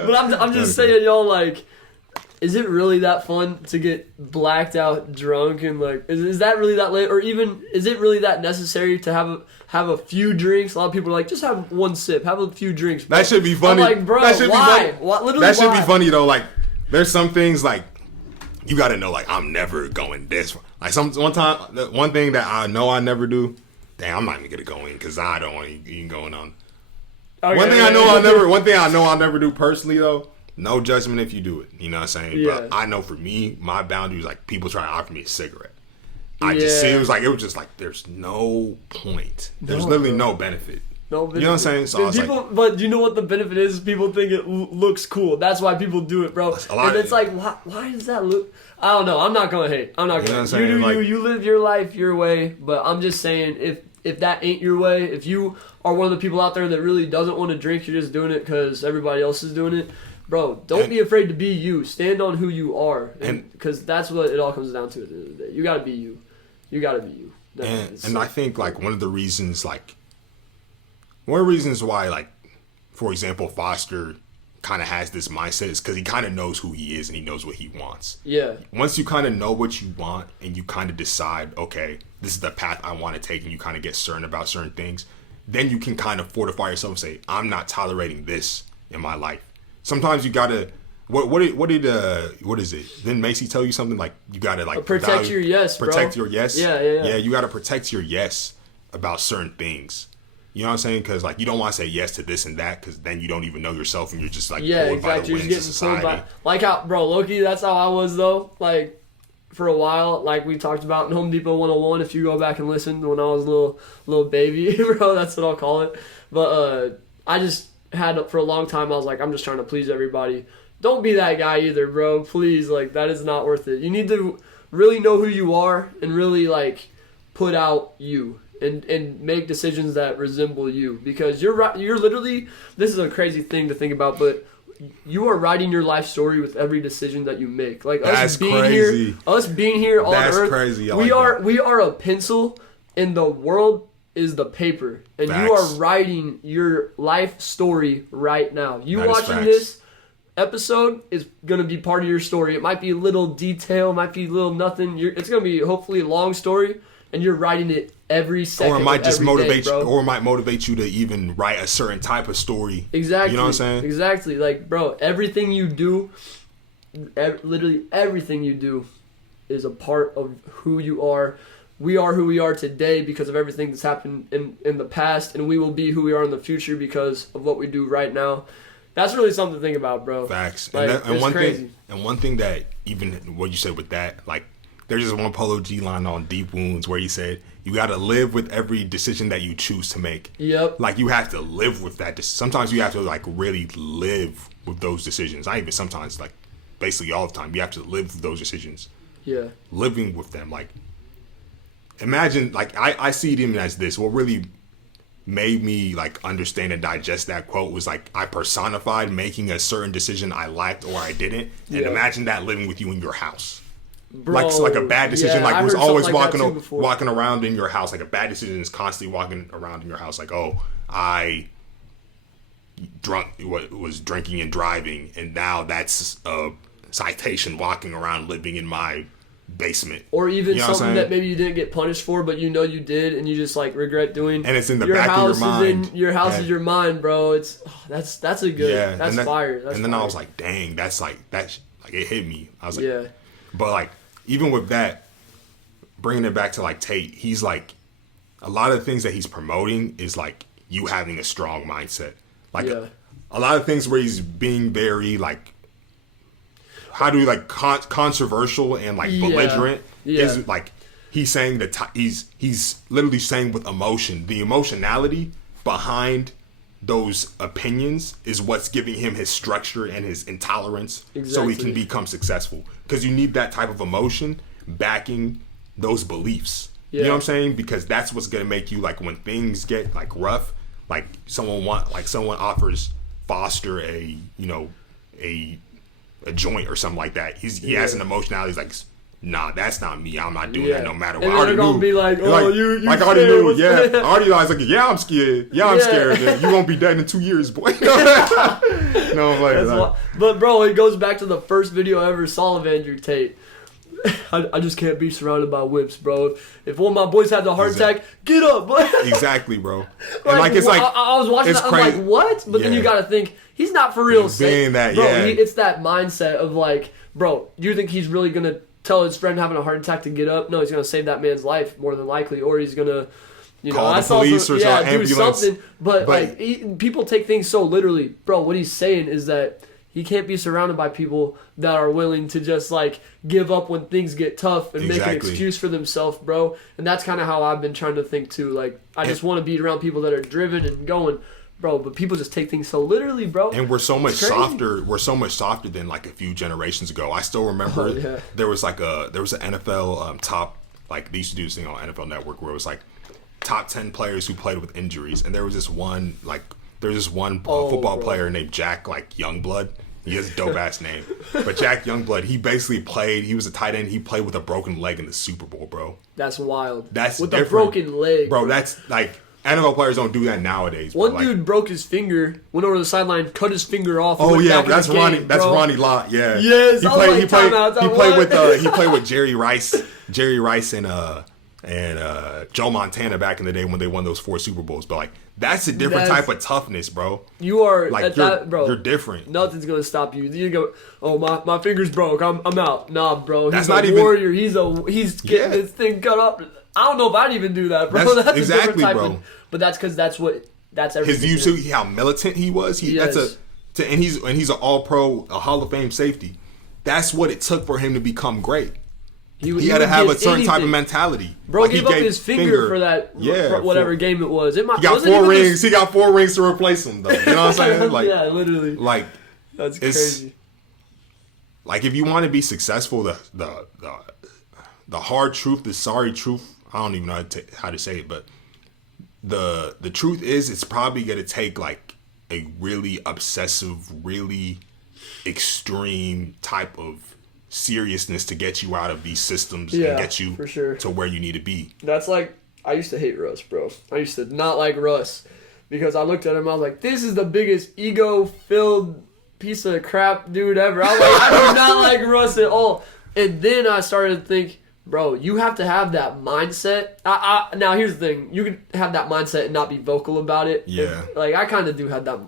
But I'm just saying, y'all. Like, is it really that fun to get blacked out drunk and like is that really that late? Or even is it really that necessary to have a few drinks? A lot of people are like, just have one sip, have a few drinks. Bro. That should be funny. I'm like, bro, that should why? Be funny. Literally, that should why? be funny though. Like. There's some things like you got to know. Like I'm never going this. Like one thing that I know I never do. Damn, I'm not even gonna go in because I don't want even going on. Okay, one thing I know I'll never do personally though. No judgment if you do it. You know what I'm saying? Yeah. But I know for me, my boundaries like people try to offer me a cigarette. It was just like there's no point. There's literally no benefit. No benefit. You know what I'm saying? So but you know what the benefit is? People think it looks cool. That's why people do it, bro. And it's like, why does that look? I don't know. I'm not gonna hate. I'm not gonna. You do you. You live your life your way. But I'm just saying, if that ain't your way, if you are one of the people out there that really doesn't want to drink, you're just doing it because everybody else is doing it, bro. Don't be afraid to be you. Stand on who you are, because that's what it all comes down to at the end of the day. You gotta be you. You gotta be you. And I think like one of the reasons why, like, for example, Foster kind of has this mindset is because he kind of knows who he is and he knows what he wants. Yeah. Once you kind of know what you want and you kind of decide, okay, this is the path I want to take, and you kind of get certain about certain things, then you can kind of fortify yourself and say, I'm not tolerating this in my life. Sometimes you gotta What is it? Didn't Macy tell you something like you gotta like protect your yes, bro. Protect your yes. Yeah. Yeah, you gotta protect your yes about certain things. You know what I'm saying? Because like you don't want to say yes to this and that because then you don't even know yourself and you're just like pulled by the winds of society. Like how, bro, Loki. That's how I was though. Like for a while, like we talked about in Home Depot 101. If you go back and listen when I was a little baby, bro, that's what I'll call it. But I just had for a long time. I was like, I'm just trying to please everybody. Don't be that guy either, bro. Please, like that is not worth it. You need to really know who you are and really like put out you. And make decisions that resemble you because you're literally, this is a crazy thing to think about, but you are writing your life story with every decision that you make. Like us being here on Earth, crazy. We are a pencil and the world is the paper and you are writing your life story right now. You watching this episode is going to be part of your story. It might be a little detail, might be a little nothing. It's going to be hopefully a long story and you're writing it every second. Or it might just motivate you, or it might motivate you to even write a certain type of story. Exactly. You know what I'm saying? Exactly. Like, bro, everything you do, literally everything you do is a part of who you are. We are who we are today because of everything that's happened in the past, and we will be who we are in the future because of what we do right now. That's really something to think about, bro. Facts. Like, and one thing that even what you said with that, like, there's just one Polo G line on Deep Wounds where he said, you got to live with every decision that you choose to make. Yep. Like, you have to live with that. Sometimes you have to, like, really live with those decisions. Not even sometimes, like, basically all the time. You have to live with those decisions. Yeah. Living with them. Like, imagine, like, I see them as this. What really made me, like, understand and digest that quote was, like, I personified making a certain decision I liked or I didn't. And imagine that living with you in your house. Bro, like a bad decision, like was always like walking around in your house. Like a bad decision is constantly walking around in your house. Like, oh, I was drinking and driving, and now that's a citation walking around living in my basement. Or even something that maybe you didn't get punished for, but you know you did, and you just like regret doing. And it's in the back of your mind. Your house is your mind, bro. It's that's a good. That's fire. That's then fire. I was like, dang, that's like it hit me. I was like, yeah. But like even with that, bringing it back to like Tate, he's like a lot of the things that he's promoting is like you having a strong mindset. Like a lot of things where he's being very like how do we like controversial and like belligerent is like he's saying that he's literally saying with emotion, the emotionality behind those opinions is what's giving him his structure and his intolerance so he can become successful. Because you need that type of emotion backing those beliefs. You know what I'm saying? Because that's what's going to make you like when things get like rough, like someone offers Foster a joint or something like that. He has an emotionality. He's like, nah, that's not me. I'm not doing that no matter what. And they're going to be like, oh, like, you like I already knew, I already was like, yeah, I'm scared. Yeah, I'm scared. Man. You won't be dead in 2 years, boy. No, I'm like, but bro, it goes back to the first video I ever saw of Andrew Tate. I just can't be surrounded by whips, bro. If one of my boys had the heart attack, get up, bro. Exactly, bro. And like it's like I was watching that, I'm like, what? But then you gotta think he's not for real saying that, bro. It's that mindset of like, bro, do you think he's really gonna tell his friend having a heart attack to get up? No, he's gonna save that man's life more than likely, or he's gonna, call the police or do something. But like people take things so literally, bro. What he's saying is that he can't be surrounded by people that are willing to just like give up when things get tough and make an excuse for themselves, bro. And that's kind of how I've been trying to think too. Like I just want to be around people that are driven and going, bro. But people just take things so literally, bro. And we're so much softer. We're so much softer than like a few generations ago. I still remember there was an NFL top, like they used to do this thing on NFL Network where it was like top 10 players who played with injuries, and there was this one football player named Jack like Youngblood. He has a dope ass name, but Jack Youngblood, he basically played. He was a tight end. He played with a broken leg in the Super Bowl, bro. That's wild. That's with different. a broken leg, bro. That's like NFL players don't do that nowadays. One dude broke his finger, went over to the sideline, cut his finger off. Oh yeah, that's Ronnie. That's Ronnie Lott. Yeah. Yes, he played with Jerry Rice. Jerry Rice and and Joe Montana back in the day when they won those 4 Super Bowls. But like that's a different type of toughness, bro. You are like bro. You're different. Nothing's gonna stop you. You go, oh my finger's broke. I'm out. Nah, bro. That's He's not a even warrior. He's getting his thing cut up. I don't know if I'd even do that, bro. That's exactly, a different type bro. of, but that's because that's everything. His view to how militant he was. Yes. And he's an All-Pro, a Hall of Fame safety. That's what it took for him to become great. He had to have a certain type of mentality. Bro like gave up his finger for that, whatever game it was. He got 4 rings. He got 4 rings to replace him, though. You know what I'm saying? Like, yeah, literally. Like, that's crazy. Like, if you want to be successful, the hard truth, the sorry truth, I don't even know how to say it, but the truth is, it's probably gonna take like a really obsessive, really extreme type of seriousness to get you out of these systems and get you for sure to where you need to be. That's like, I used to hate Russ, bro. I used to not like Russ because I looked at him, I was like, this is the biggest ego-filled piece of crap dude ever. I was like, I do not like Russ at all. And then I started to think, bro, you have to have that mindset. Now, here's the thing. You can have that mindset and not be vocal about it. Yeah. Like, I kind of do have that.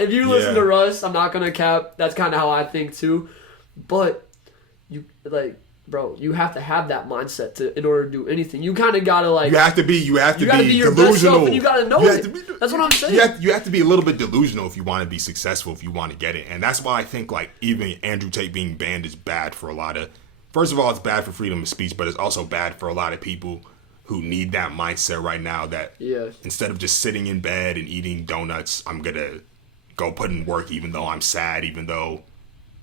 If you listen to Russ, I'm not going to cap. That's kind of how I think, too. But, you have to have that mindset in order to do anything. You kind of got to, like... You have to be your delusional. Best self, and you got to know it. That's what I'm saying. You have to be a little bit delusional if you want to be successful, if you want to get it. And that's why I think, like, even Andrew Tate being banned is bad for a lot of... First of all, it's bad for freedom of speech, but it's also bad for a lot of people who need that mindset right now that instead of just sitting in bed and eating donuts, I'm going to go put in work even though I'm sad, even though,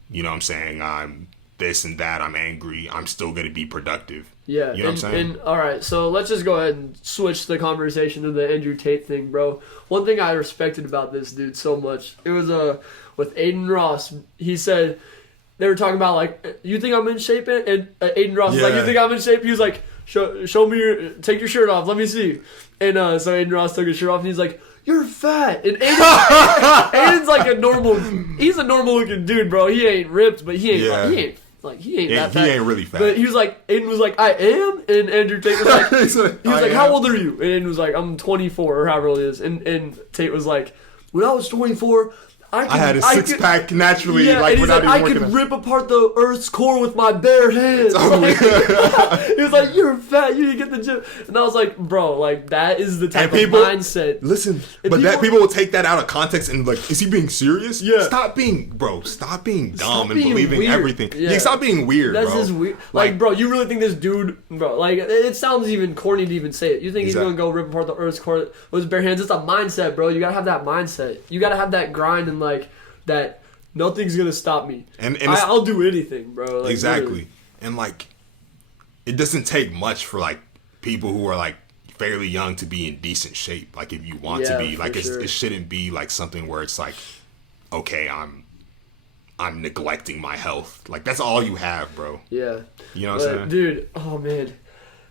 you know what I'm saying, I'm this and that, I'm angry, I'm still going to be productive. Yeah. You know what I'm saying? And all right, so let's just go ahead and switch the conversation to the Andrew Tate thing, bro. One thing I respected about this dude so much, it was with Aiden Ross. He said... They were talking about, like, you think I'm in shape? And Aiden Ross was like, you think I'm in shape? He was like, show me take your shirt off. Let me see. And so Aiden Ross took his shirt off, and he's like, you're fat. And Aiden's like he's a normal looking dude, bro. He ain't ripped, but he ain't that fat. He ain't really fat. But he was like, Aiden was like, I am? And Andrew Tate was like, he was like, how old are you? And Aiden was like, I'm 24, or however old it is. And Tate was like, when I was 24... I had a six-pack naturally, like, without I could rip apart the Earth's core with my bare hands. He was like, you're fat, you need to get the gym. And I was like, bro, like, that is the type of mindset. Listen, people will take that out of context and, like, is he being serious? Yeah. Stop being dumb and believing weird. Everything. Yeah, stop being weird, That's bro. Just weird. Like, bro, you really think this dude, bro, like, it sounds even corny to even say it. You think he's going to go rip apart the Earth's core with his bare hands? It's a mindset, bro. You got to have that mindset. You got to have that grind and, like, that nothing's gonna stop me. And I'll do anything, bro. Like, exactly. Literally. And like, it doesn't take much for like people who are like fairly young to be in decent shape. Like if you want to be, like it shouldn't be like something where it's like, okay, I'm neglecting my health. Like that's all you have, bro. Yeah. You know what I'm saying? Dude, oh man.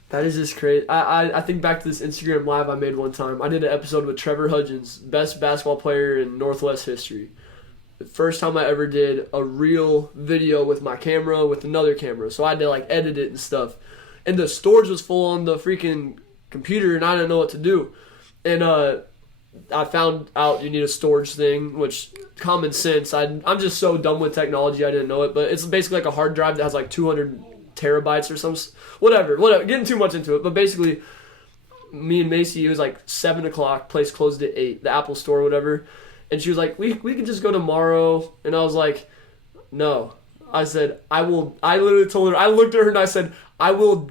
That is just crazy. I think back to this Instagram live I made one time. I did an episode with Trevor Hudgens, best basketball player in Northwest history. The first time I ever did a real video with my camera, with another camera. So I had to like edit it and stuff. And the storage was full on the freaking computer and I didn't know what to do. And I found out you need a storage thing, which common sense. I'm just so dumb with technology I didn't know it. But it's basically like a hard drive that has like 200 terabytes or some whatever, getting too much into it, but basically me and Macy, it was like 7 o'clock, place closed at 8, the Apple store, whatever, and she was like, we can just go tomorrow, and I was like, no. I said, I literally told her, I looked at her and I said, I will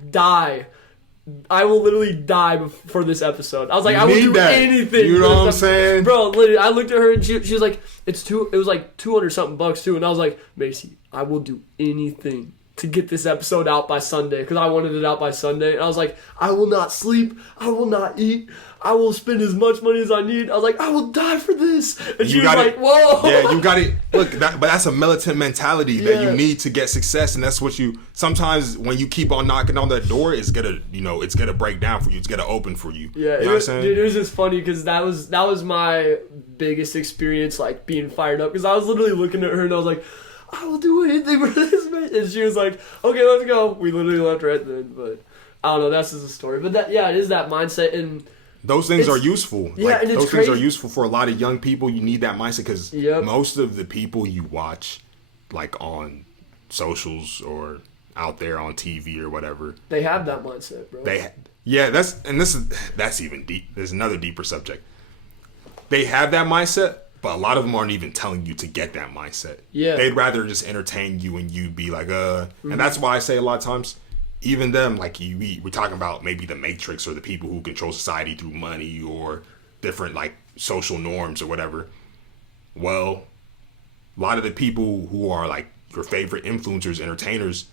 literally die for this episode. I was like, I will do anything. You know what I'm saying? Bro, literally, I looked at her and she was like, it was like 200 something bucks too, and I was like, Macy, I will do anything to get this episode out by Sunday, because I wanted it out by Sunday. And I was like, I will not sleep, I will not eat, I will spend as much money as I need. I was like, I will die for this. And she was like, whoa. Yeah, you got it. Look, but that's a militant mentality that you need to get success, and that's what sometimes when you keep on knocking on that door, it's gonna break down for you. It's gonna open for you. Yeah, you know what I'm saying? Dude, it was just funny because that was my biggest experience, like being fired up, because I was literally looking at her and I was like, I will do anything for this, man. And she was like, okay, let's go. We literally left right then. But I don't know. That's just a story, but that it is that mindset and. Those things are useful. Yeah, like, and it's those crazy. things are useful for a lot of young people. You need that mindset because Yep. most of the people you watch, like on socials or out there on TV or whatever, They have that mindset, bro. that's even deep. There's another deeper subject. They have that mindset, but a lot of them aren't even telling you to get that mindset. Yeah. They'd rather just entertain you and you be like, And that's why I say a lot of times, even them, like we're talking about maybe the Matrix or the people who control society through money or different like social norms or whatever. Well, a lot of the people who are like your favorite influencers, entertainers,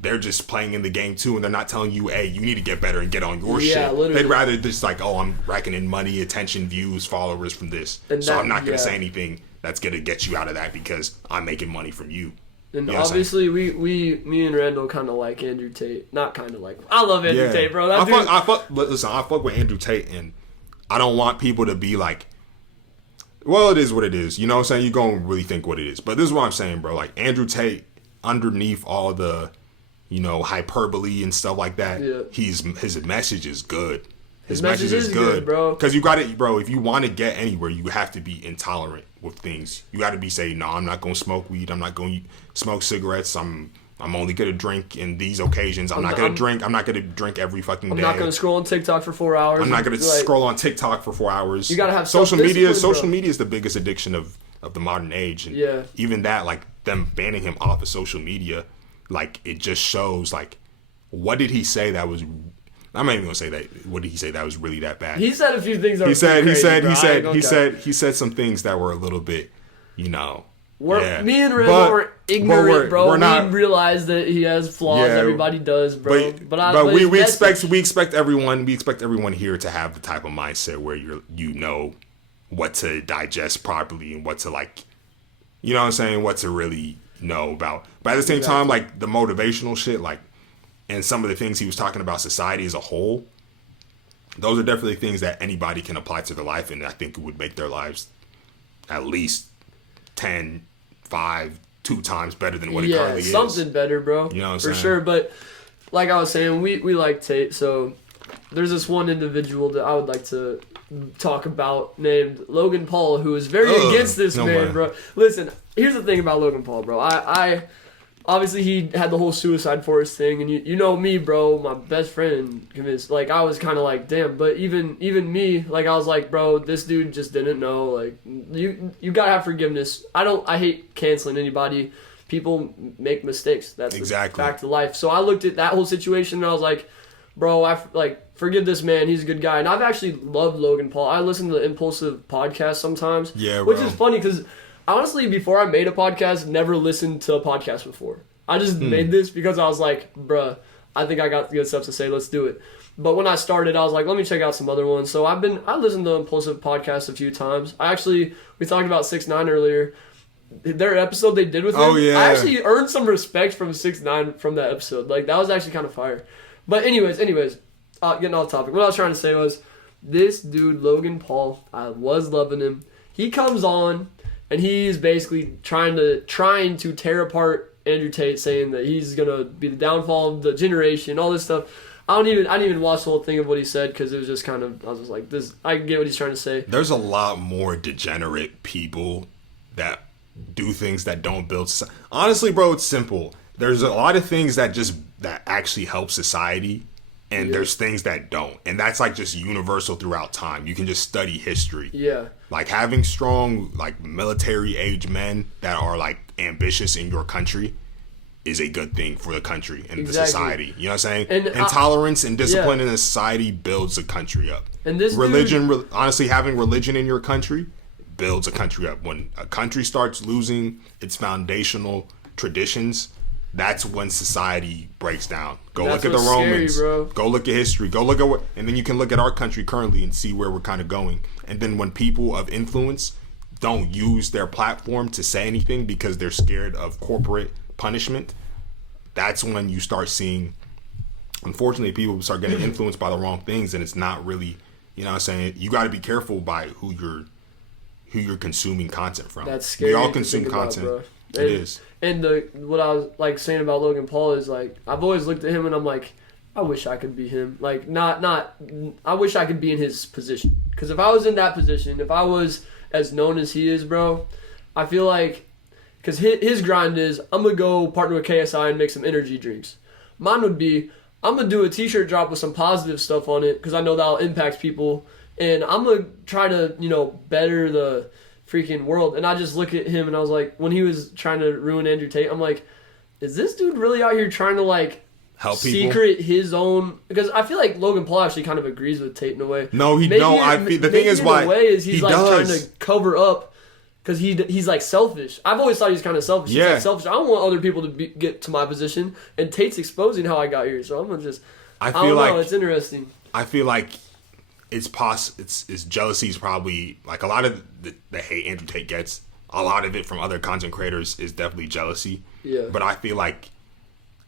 they're just playing in the game too, and they're not telling you, hey, you need to get better and get on your shit. Literally. They'd rather just like, oh, I'm racking in money, attention, views, followers from this. So I'm not going to say anything that's going to get you out of that because I'm making money from you. And You know what I'm obviously, me and Randall kind of like Andrew Tate. Not kind of like. I love Andrew Tate, bro. That dude, I fuck with Andrew Tate, and I don't want people to be like, well, it is what it is. You know what I'm saying? You're going to really think what it is. But this is what I'm saying, bro. Like, Andrew Tate, underneath all the, hyperbole and stuff like that, his message is good. His message is good, bro. Because you got it, bro. If you want to get anywhere, you have to be intolerant with things. You got to be saying, no, I'm not going to smoke weed. I'm not going to smoke cigarettes. I'm only going to drink in these occasions. I'm not going to drink. I'm not going to drink every fucking day. I'm not going to scroll on TikTok for 4 hours. I'm not going to scroll on TikTok for 4 hours. You got to have social media. Social bro. media is the biggest addiction of the modern age. And Yeah. even that, like them banning him off of social media, like it just shows like, what did he say that was? I'm not even gonna say that. What did he say that was really that bad? He said a few things. That He crazy, he said some things that were a little bit, Me and Randall But were ignorant, bro. we're not- We realize that he has flaws. Yeah, Everybody does, bro. But we expect everyone here to have the type of mindset where you know what to digest properly and what to like, you know what I'm saying, what to really know about. But at the same time, like the motivational shit, like, and some of the things he was talking about society as a whole, those are definitely things that anybody can apply to their life, and I think it would make their lives at least 10, 5, 2 times better than what it currently is. Something better, bro. You know what I'm For saying? sure. But like I was saying, we like Tate, so there's this one individual that I would like to talk about named Logan Paul, who is very against this man, bro. Listen, here's the thing about Logan Paul, bro. I obviously he had the whole suicide forest thing, and you know me, bro, my best friend convinced. Like I was kind of like, damn, but even me, like I was like, bro, this dude just didn't know. Like you gotta have forgiveness. I hate canceling anybody. People make mistakes. That's exactly back to life. So I looked at that whole situation and I was like, bro, forgive this man. He's a good guy. And I've actually loved Logan Paul. I listen to the Impulsive podcast sometimes. Yeah, which bro. is funny because honestly, before I made a podcast, never listened to a podcast before. I just made this because I was like, bruh, I think I got good stuff to say. Let's do it. But when I started, I was like, let me check out some other ones. So I listened to the Impulsive podcast a few times. We talked about 6ix9ine earlier. Their episode they did with him. Oh, yeah. I actually earned some respect from 6ix9ine from that episode. Like, that was actually kind of fire. But anyways, getting off topic. What I was trying to say was, this dude, Logan Paul, I was loving him. He comes on, and he's basically trying to tear apart Andrew Tate, saying that he's gonna be the downfall of the generation, all this stuff. I didn't even watch the whole thing of what he said because it was just kind of, I was just like, this. I get what he's trying to say. There's a lot more degenerate people that do things that don't build society. Honestly, bro, it's simple. There's a lot of things that actually help society, and there's things that don't, and that's like just universal throughout time. You can just study history. Yeah. Like having strong, like military age men that are like ambitious in your country is a good thing for the country and the society. You know what I'm saying? And tolerance and discipline in a society builds a country up. And this honestly, having religion in your country builds a country up. When a country starts losing its foundational traditions, that's when society breaks down. Go look at the Romans. Scary, go look at history. Go look at and then you can look at our country currently and see where we're kind of going. And then when people of influence don't use their platform to say anything because they're scared of corporate punishment, that's when you start seeing, unfortunately, people start getting influenced by the wrong things, and it's not really, you know what I'm saying? You got to be careful by who you're consuming content from. That's scary. We all consume content. Bro. It is. And what I was like saying about Logan Paul is like, I've always looked at him and I'm like, I wish I could be him. Like, I wish I could be in his position. Because if I was in that position, if I was as known as he is, bro, I feel like, because his grind is, I'm going to go partner with KSI and make some energy drinks. Mine would be, I'm going to do a t-shirt drop with some positive stuff on it, because I know that'll impact people. And I'm going to try to, better the freaking world. And I just look at him and I was like, when he was trying to ruin Andrew Tate, I'm like, is this dude really out here trying to, like, help people? Secret his own? Because I feel like Logan Paul actually kind of agrees with Tate in a way. No, the thing is why he's like trying to cover up. Because he's like selfish. I've always thought he's kind of selfish. He's like selfish. I don't want other people to get to my position. And Tate's exposing how I got here. So I'm going to just... I don't know. It's interesting. I feel like it's jealousy is probably... Like a lot of the hate Andrew Tate gets, a lot of it from other content creators is definitely jealousy. Yeah. But I feel like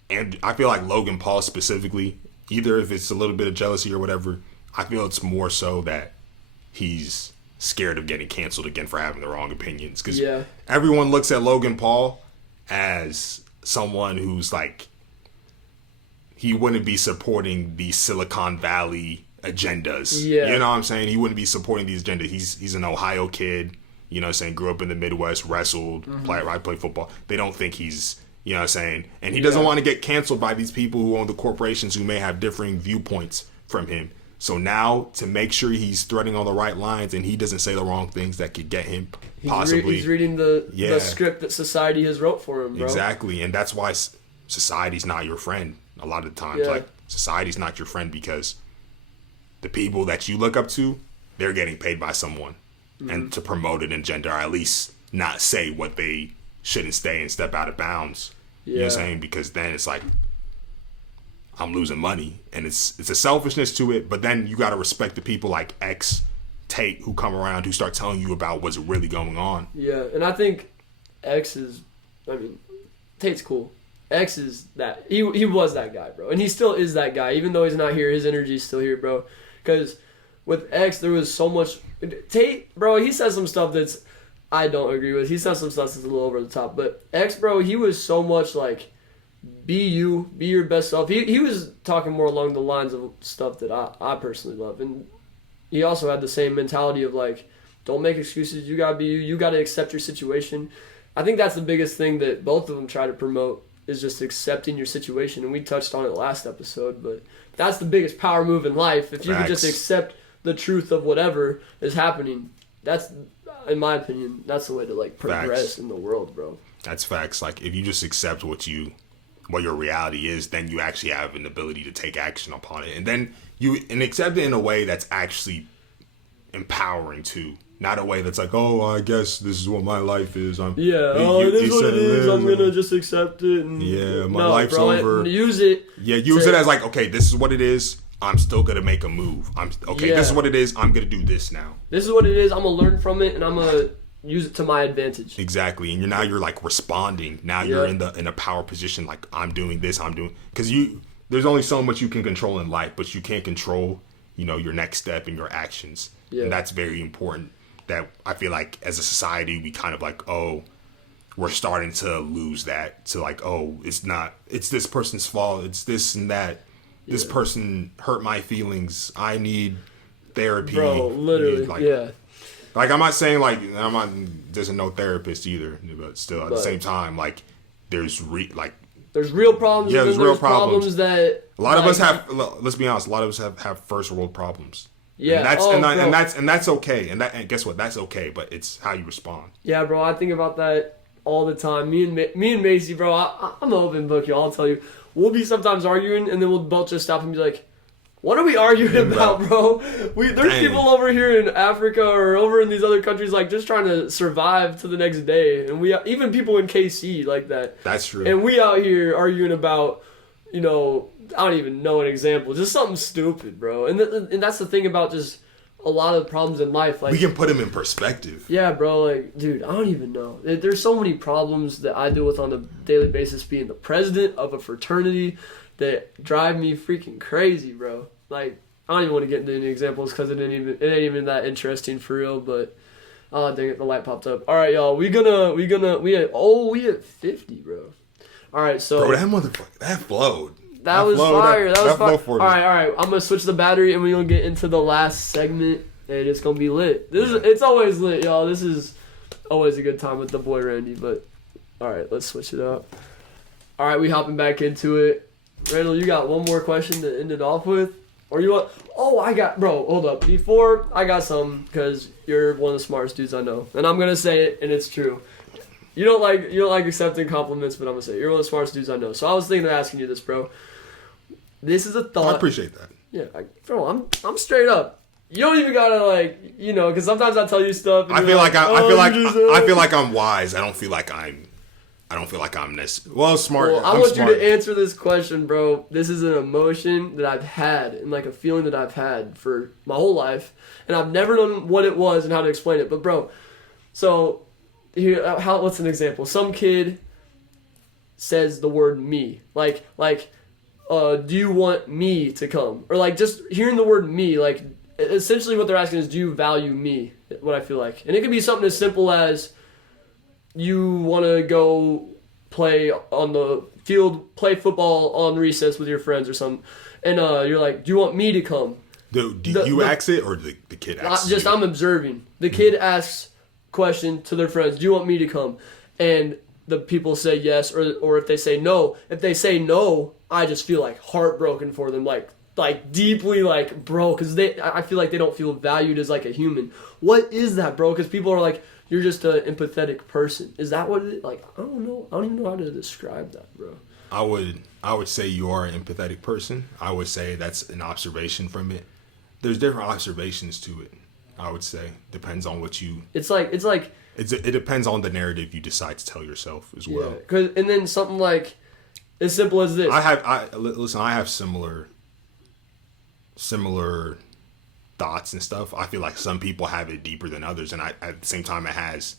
Logan Paul specifically, either if it's a little bit of jealousy or whatever, I feel it's more so that he's scared of getting canceled again for having the wrong opinions. Because everyone looks at Logan Paul as someone who's like, he wouldn't be supporting the Silicon Valley agendas. Yeah. You know what I'm saying? He wouldn't be supporting these agendas. He's an Ohio kid, you know what I'm saying, grew up in the Midwest, wrestled, played football. They don't think he's, you know what I'm saying? And he doesn't want to get canceled by these people who own the corporations who may have differing viewpoints from him. So now, to make sure he's threading on the right lines and he doesn't say the wrong things that could get him possibly... he's reading the script that society has wrote for him, bro. Exactly, and that's why society's not your friend a lot of the times. Yeah. Like, society's not your friend because the people that you look up to, they're getting paid by someone. And to promote an agenda, or at least not say what they shouldn't say and step out of bounds. You know what I'm saying? Because then it's like, I'm losing money, and it's a selfishness to it. But then you got to respect the people like X, Tate, who come around, who start telling you about what's really going on. Yeah, and I think Tate's cool. X is that he was that guy, bro, and he still is that guy. Even though he's not here, his energy's still here, bro. Because with X, there was so much. Tate, bro, he says some stuff that's I don't agree with. He says some stuff that's a little over the top. But X, bro, he was so much like, be you, be your best self. He was talking more along the lines of stuff that I personally love. And he also had the same mentality of like, don't make excuses. You got to be you. You got to accept your situation. I think that's the biggest thing that both of them try to promote is just accepting your situation. And we touched on it last episode, but that's the biggest power move in life. If you can just accept the truth of whatever is happening, that's, in my opinion, that's the way to like progress in the world, bro. That's facts. Like, if you just accept what your reality is, then you actually have an ability to take action upon it. And then and accept it in a way that's actually empowering too. Not a way that's like, oh, I guess this is what my life is. It is what it is. I'm going to just accept it. And, my life's over. Use it. Yeah, use it as like, okay, this is what it is. I'm still going to make a move. This is what it is. I'm going to do this now. This is what it is. I'm going to learn from it, and I'm going to use it to my advantage. Exactly. And you're like responding. Now you're in a power position, like, I'm doing this, because there's only so much you can control in life, but you can't control, your next step and your actions. Yeah. And that's very important. That I feel like as a society, we kind of like, we're starting to lose that to like, it's this person's fault. It's this and that. Yeah. This person hurt my feelings. I need therapy. Bro, literally, Like, I'm not saying like, there's no therapist either, but still at the same time, like, there's real problems. Yeah, there's real problems that a lot of us have. Let's be honest. A lot of us have first world problems. Yeah, and that's okay. And guess what? That's okay. But it's how you respond. Yeah, bro. I think about that all the time. Me and Macy, bro. I'm an open book, y'all. I'll tell you. We'll be sometimes arguing, and then we'll both just stop and be like, "What are we arguing about, bro?" There's people over here in Africa or over in these other countries, like just trying to survive to the next day, and we even people in KC like that. That's true. And we out here arguing about, I don't even know an example, just something stupid, bro. And that's the thing about just a lot of problems in life. Like, we can put them in perspective. Yeah, bro. Like, dude, I don't even know. There's so many problems that I deal with on a daily basis being the president of a fraternity that drive me freaking crazy, bro. Like, I don't even want to get into any examples because it ain't even that interesting for real. But oh dang it, the light popped up. All right, y'all, we at 50, bro. All right, so bro, that motherfucker that flowed. That was flow, fire. That was that flow fire. for All me. right. I'm gonna switch the battery and we're gonna get into the last segment, and it's gonna be lit. It's always lit, y'all. This is always a good time with the boy Randy. But all right, let's switch it up. All right, we hopping back into it. Randall, you got one more question to end it off with, or you want? Oh, hold up. Before I got some, because you're one of the smartest dudes I know, and I'm gonna say it, and it's true. You don't like accepting compliments, but I'm gonna say it. You're one of the smartest dudes I know. So I was thinking of asking you this, bro. This is a thought. I appreciate that. Yeah, bro, I'm straight up. You don't even gotta because sometimes I tell you stuff. And I feel like I feel like I'm wise. I don't feel like I'm this smart. Well, I I'm want smart. you to answer this question, bro. This is an emotion that I've had and like a feeling that I've had for my whole life, and I've never known what it was and how to explain it. But bro, so here, what's an example? Some kid says the word "me," like, do you want me to come? Or like just hearing the word "me," like essentially what they're asking is, do you value me? What I feel like, and it could be something as simple as you want to go play on the field, play football on recess with your friends or something, and you're like, do you want me to come? Do you ask it or the kid asks? I'm observing. The kid asks question to their friends, do you want me to come? And the people say yes, or if they say no. If they say no, I just feel like heartbroken for them, like deeply like, bro, because I feel like they don't feel valued as like a human. What is that, bro? Because people are like, you're just an empathetic person. Is that what it is? Like, I don't know. I don't even know how to describe that, bro. I would say you are an empathetic person. I would say that's an observation from it. There's different observations to it. I would say depends on what you. It depends on the narrative you decide to tell yourself as well. Yeah, and then something like as simple as this. I have similar thoughts and stuff. I feel like some people have it deeper than others, and at the same time it has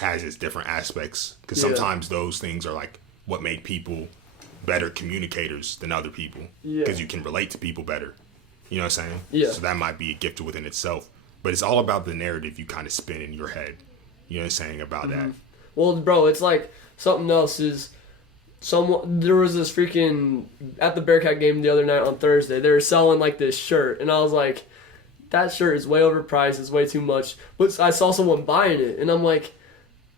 its different aspects, because sometimes those things are like what make people better communicators than other people, because you can relate to people better. You know what I'm saying? Yeah. So that might be a gift within itself, but it's all about the narrative you kind of spin in your head. You know what I'm saying about that? Well, bro, it's like something else is. There was this freaking at the Bearcat game the other night on Thursday. They were selling like this shirt, and I was like, that shirt is way overpriced. It's way too much. But I saw someone buying it, and I'm like,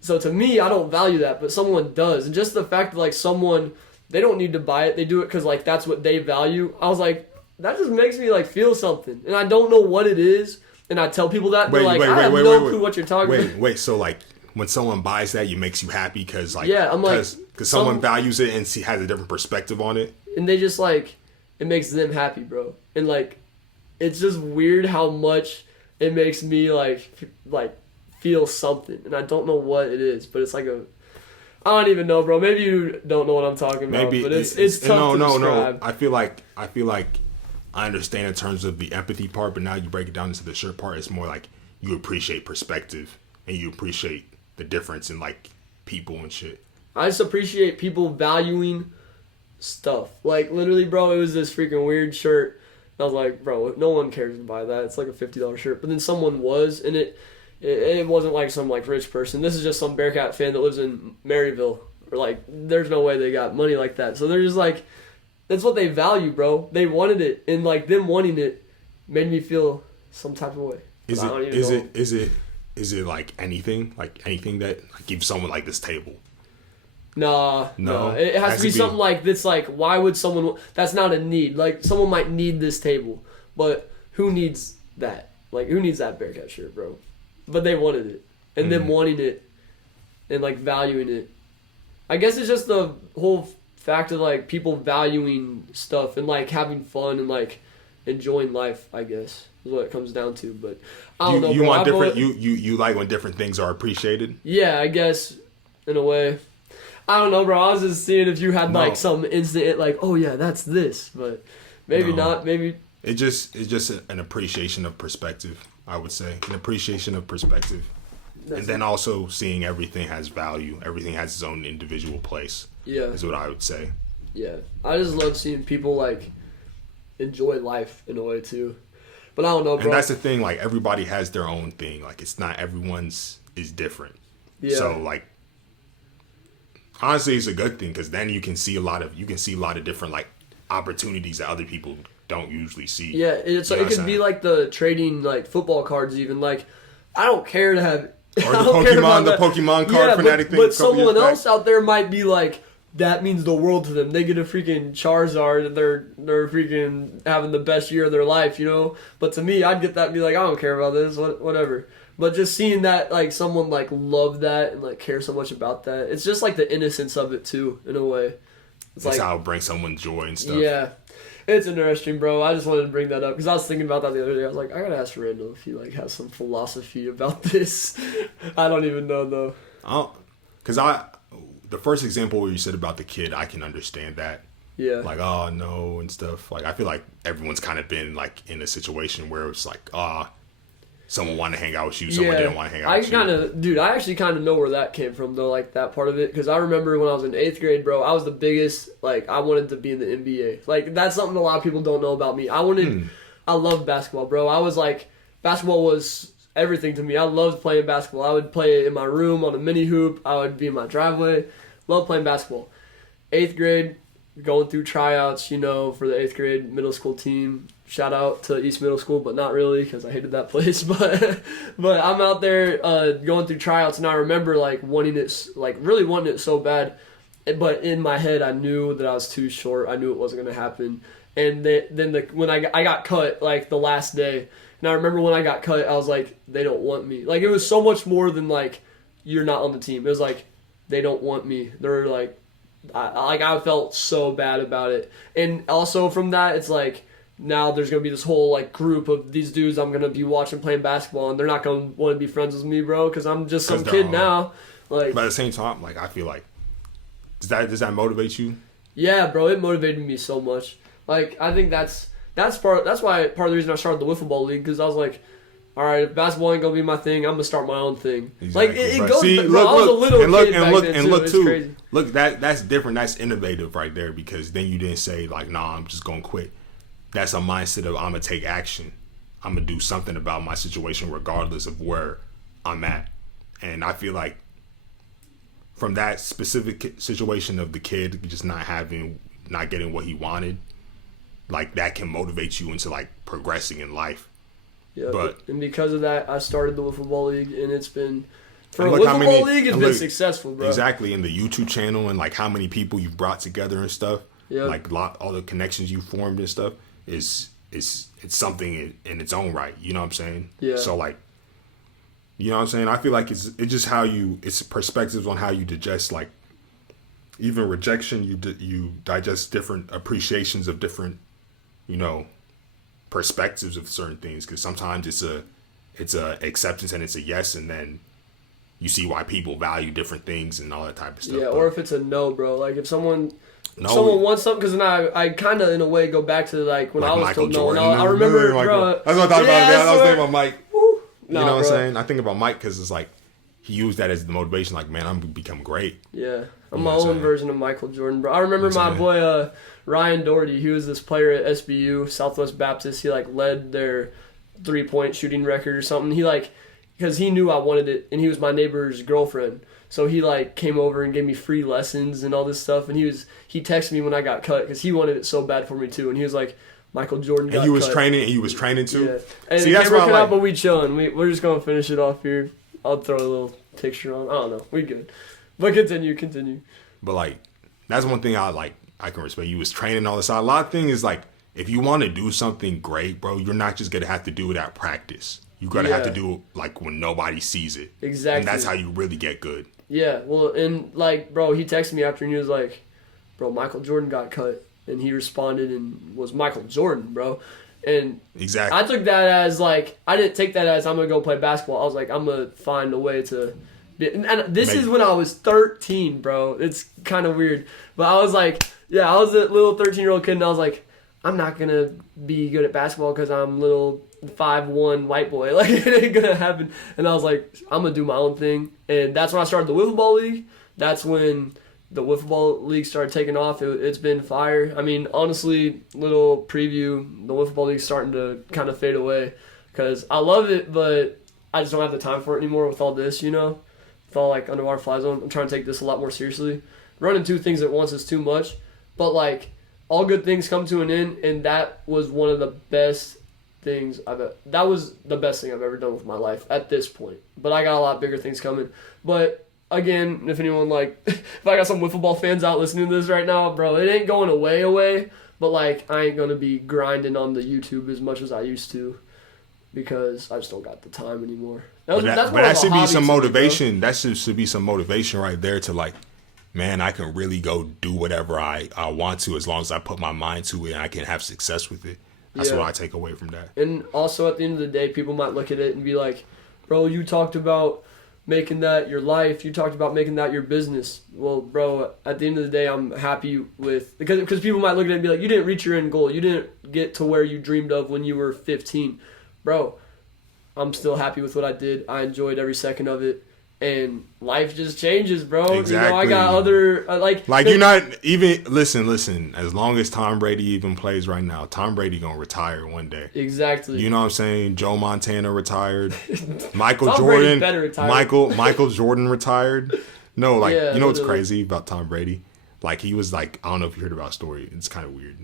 so to me, I don't value that, but someone does. And just the fact that like someone, they don't need to buy it. They do it because like that's what they value. I was like, that just makes me like feel something, and I don't know what it is. And I tell people that, they're like, I have no clue what you're talking about. Wait, so like when someone buys that, it makes you happy because like, I'm like, because someone values it and has a different perspective on it, and they just like, it makes them happy, bro. And like, it's just weird how much it makes me like feel something, and I don't know what it is, but it's like I don't even know, bro. Maybe you don't know what I'm talking about, but it's tough to describe. I feel like I understand in terms of the empathy part, but now you break it down into the shirt part. It's more like you appreciate perspective and you appreciate the difference in like people and shit. I just appreciate people valuing stuff. Like literally, bro, it was this freaking weird shirt. And I was like, bro, no one cares to buy that. It's like a $50 shirt. But then someone was, and it wasn't like some like rich person. This is just some Bearcat fan that lives in Maryville. Or like, there's no way they got money like that. So they're just like, that's what they value, bro. They wanted it, and like them wanting it made me feel some type of way. Is it like anything that like gives someone like this table? No. It has to be something like this. Like, why would someone? That's not a need. Like, someone might need this table, but who needs that? Like, who needs that Bearcat shirt, bro? But they wanted it, and them wanting it, and like valuing it. I guess it's just the whole fact of like people valuing stuff and like having fun and like enjoying life, I guess, is what it comes down to. But I don't know. You want different. You like when different things are appreciated. Yeah, I guess in a way. I don't know, bro. I was just seeing if you had like some instant like, oh yeah, that's this, but maybe not. Maybe it's just an appreciation of perspective. I would say an appreciation of perspective, and then also seeing everything has value. Everything has its own individual place. Yeah, is what I would say. Yeah, I just love seeing people like enjoy life in a way too. But I don't know, bro. And that's the thing. Like everybody has their own thing. Like it's not everyone's is different. Yeah. So like, honestly, it's a good thing because then you can see a lot of different like opportunities that other people don't usually see. Yeah, it You know could what be I'm like the trading like football cards even. Like, I don't care to have. Or the I don't care about Pokemon that. card Yeah, fanatic thing. but a couple someone years back. else out there might be like, that means the world to them. They get a freaking Charizard and they're freaking having the best year of their life, you know? But to me, I'd get that and be like, I don't care about this, whatever. But just seeing that, like, someone, like, love that and, like, care so much about that, it's just, like, the innocence of it, too, in a way. It's like, how it brings someone joy and stuff. Yeah. It's interesting, bro. I just wanted to bring that up because I was thinking about that the other day. I was like, I gotta ask Randall if he, like, has some philosophy about this. I don't even know, though. Because the first example where you said about the kid, I can understand that. Yeah. Like, oh, no, and stuff. Like, I feel like everyone's kind of been, like, in a situation where it's like, someone wanted to hang out with you, someone didn't want to hang out with you. I actually kind of know where that came from, though, like, that part of it. Because I remember when I was in 8th grade, bro, I was the biggest, like, I wanted to be in the NBA. Like, that's something a lot of people don't know about me. I loved basketball, bro. I was, like, basketball was everything to me. I loved playing basketball. I would play it in my room on a mini hoop. I would be in my driveway. Loved playing basketball. 8th grade, going through tryouts, you know, for the 8th grade middle school team. Shout out to East Middle School, but not really because I hated that place. But I'm out there going through tryouts, and I remember like really wanting it so bad. But in my head, I knew that I was too short. I knew it wasn't going to happen. And when I got cut like the last day, and I remember when I got cut, I was like, they don't want me. Like, it was so much more than like, you're not on the team. It was like, they don't want me. They're like, I felt so bad about it. And also from that, it's like, now there's going to be this whole like group of these dudes I'm going to be watching playing basketball, and they're not going to want to be friends with me, bro, because I'm just some kid now. Like, but at the same time, like, I feel like, does that motivate you? Yeah, bro, it motivated me so much. Like, I think that's why part of the reason I started the wiffle ball league, because I was like, all right, if basketball ain't gonna be my thing, I'm gonna start my own thing. Exactly. Like, it Right. goes. See, bro, I was a little kid back then, look It's too. crazy. Look, that's different. That's innovative right there, because then you didn't say like, nah, I'm just gonna quit. That's a mindset of, I'm gonna take action. I'm gonna do something about my situation regardless of where I'm at. And I feel like from that specific situation of the kid just not getting what he wanted, like, that can motivate you into like progressing in life. Yeah, but and because of that, I started the wiffle ball league, and it's been for a look wiffle ball league, it's been successful, bro. Exactly, in the YouTube channel and like how many people you've brought together and stuff. Yeah, like all the connections you formed and stuff is it's something in its own right. You know what I'm saying? Yeah. So like, you know what I'm saying? I feel like it's just it's perspectives on how you digest, like, even rejection. You digest different appreciations of different, you know, perspectives of certain things, because sometimes it's a acceptance and it's a yes, and then you see why people value different things and all that type of stuff. Yeah, or if it's a no, bro. Like, if someone wants something, because then I kind of in a way go back to like when like I was Michael told no, Jordan, and I remember, bro. That's what I thought about. I was thinking about Mike. Woo. You know what I'm saying? I think about Mike because it's like he used that as the motivation. Like, man, I'm gonna become great. Yeah, I'm my own version of Michael Jordan, bro. I remember my boy Ryan Doherty. He was this player at SBU, Southwest Baptist. He like led their 3-point shooting record or something. He like, because he knew I wanted it, and he was my neighbor's girlfriend. So he like came over and gave me free lessons and all this stuff. And he texted me when I got cut because he wanted it so bad for me too. And he was like, Michael Jordan got cut. And you was training too. Yeah. And see, the that's camera why cut I out, like. but we chilling. We're just gonna finish it off here. I'll throw a little picture on. I don't know. We good. But continue. But like, that's one thing I can respect. You was training all this. A lot of things is like, if you want to do something great, bro, you're not just gonna have to do it at practice. You gotta have to do it like when nobody sees it. Exactly. And that's how you really get good. Yeah. Well, and like, bro, he texted me after and he was like, bro, Michael Jordan got cut. And he responded and was Michael Jordan, bro. And exactly. I took that as like, I didn't take that as I'm going to go play basketball. I was like, I'm going to find a way to be. And this is when I was 13, bro. It's kind of weird. But I was like, yeah, I was a little 13-year-old kid and I was like, I'm not going to be good at basketball because I'm little 5'1" white boy. Like, it ain't going to happen. And I was like, I'm going to do my own thing. And that's when I started the wiffle ball league. That's when the wiffle ball league started taking off. It's been fire. I mean, honestly, little preview, the wiffle ball league's starting to kind of fade away because I love it, but I just don't have the time for it anymore with all this, you know? With all, like, underwater FlyZone. I'm trying to take this a lot more seriously. Running two things at once is too much, but, like, all good things come to an end, and that was one of the best things that was the best thing I've ever done with my life at this point. But I got a lot bigger things coming. But again, if anyone if I got some wiffle ball fans out listening to this right now, bro, it ain't going away. But like, I ain't gonna be grinding on the YouTube as much as I used to because I just don't got the time anymore. That should be some motivation. That should be some motivation right there to like, man, I can really go do whatever I want to as long as I put my mind to it and I can have success with it. That's what I take away from that. And also at the end of the day, people might look at it and be like, bro, you talked about making that your life. You talked about making that your business. Well, bro, at the end of the day, I'm happy with... Because people might look at it and be like, you didn't reach your end goal. You didn't get to where you dreamed of when you were 15. Bro, I'm still happy with what I did. I enjoyed every second of it. And life just changes, bro. Exactly. You know, I got other... you're not even... Listen. As long as Tom Brady even plays right now, Tom Brady gonna retire one day. Exactly. You know what I'm saying? Joe Montana retired. Michael Tom Jordan... better retire. Michael Jordan retired. No, yeah, you know what's crazy about Tom Brady? Like, he was like... I don't know if you heard about the story. It's kind of weird.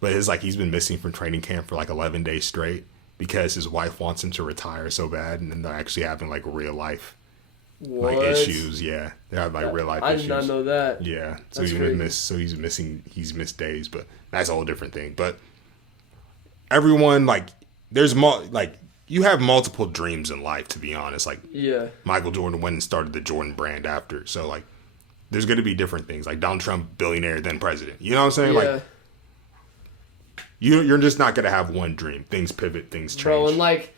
But it's like he's been missing from training camp for like 11 days straight because his wife wants him to retire so bad, and then they're actually having like real life... What? Like issues, yeah. They have like real life issues. I did not know that. Yeah. So he's missed days, but that's a whole different thing. But everyone you have multiple dreams in life, to be honest. Like Michael Jordan went and started the Jordan brand after. So like there's gonna be different things. Like Donald Trump, billionaire, then president. You know what I'm saying? Yeah. Like you're just not gonna have one dream. Things pivot, things change. Bro, and like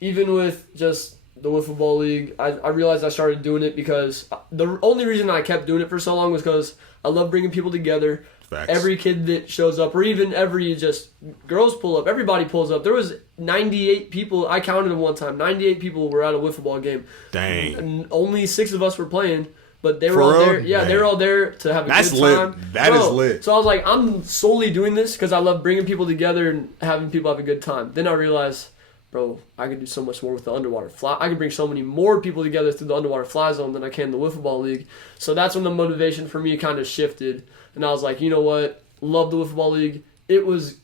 even with just the wiffle ball league, I realized I started doing it because the only reason I kept doing it for so long was because I love bringing people together. Facts. Every kid that shows up, or even every just girls pull up, everybody pulls up. There was 98 people. I counted them one time. 98 people were at a wiffle ball game. Dang. And only 6 of us were playing, but they were For all real? there. Yeah, Dang. they were all there to have a That's good lit. time. That is lit. So I was like, I'm solely doing this because I love bringing people together and having people have a good time. Then I realized, bro, I could do so much more with the underwater fly. I could bring so many more people together through the underwater FlyZone than I can the wiffle ball league. So that's when the motivation for me kind of shifted, and I was like, you know what? Love the wiffle ball league. It was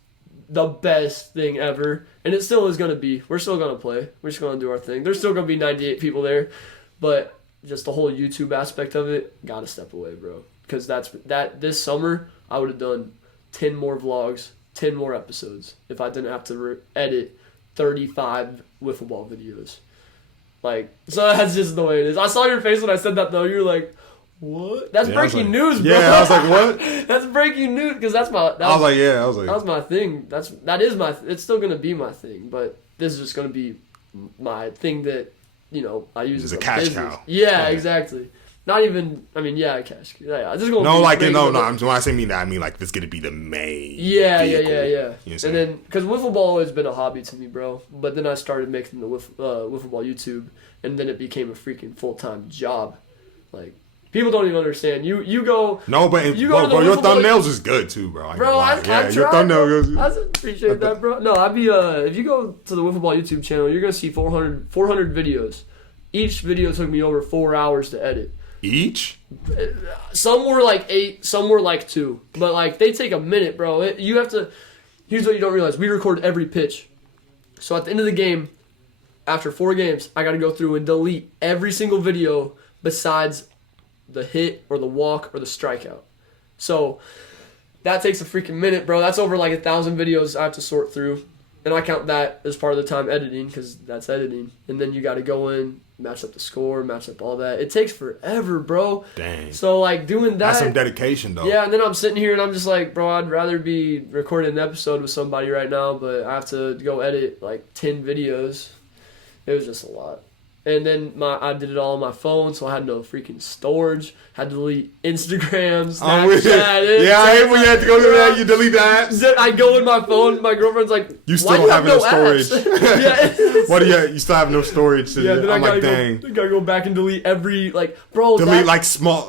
the best thing ever, and it still is gonna be. We're still gonna play. We're just gonna do our thing. There's still gonna be 98 people there, but just the whole YouTube aspect of it, gotta step away, bro. Because this summer I would have done 10 more vlogs, 10 more episodes if I didn't have to edit 35 wiffle ball videos. Like, so that's just the way it is. I saw your face when I said that though. You're like, what? That's breaking news, bro. Yeah, I was like, what? That's breaking news because that was my thing. It's still gonna be my thing, but this is just gonna be my thing that I use as a cash business. cow. Yeah, exactly. Not even. I mean, yeah, cash. Yeah, just gonna. No, be like regular, no. When I say mean that, I mean like this is gonna be the main. Yeah. vehicle. You know And then because wiffle ball has been a hobby to me, bro. But then I started making the wiffle ball YouTube, and then it became a freaking full-time job. Like people don't even understand. You go. No, but your thumbnails is good too, bro. Bro, I your tried, thumbnail bro. goes. I appreciate that, bro. No, if you go to the wiffle ball YouTube channel, you're gonna see 400 videos. Each video took me over 4 hours to edit. Each? Some were like 8, some were like 2. But like they take a minute, bro. You have to. Here's what you don't realize: we record every pitch. So at the end of the game, after 4 games, I got to go through and delete every single video besides the hit or the walk or the strikeout. So that takes a freaking minute, bro. That's over like 1,000 videos I have to sort through. And I count that as part of the time editing because that's editing. And then you got to go in, match up the score, match up all that. It takes forever, bro. Dang. So, like, doing that. That's some dedication, though. Yeah, and then I'm sitting here and I'm just like, bro, I'd rather be recording an episode with somebody right now, but I have to go edit, like, 10 videos. It was just a lot. And then I did it all on my phone, so I had no freaking storage. Had to delete Instagram, Snapchat. Yeah, I hate when you have to go through that. You delete the apps. I go in my phone. My girlfriend's like, "You still don't have no storage." Yeah. What do you still have no storage? So yeah, then I'm like, dang. I gotta go back and delete every bro. Delete like small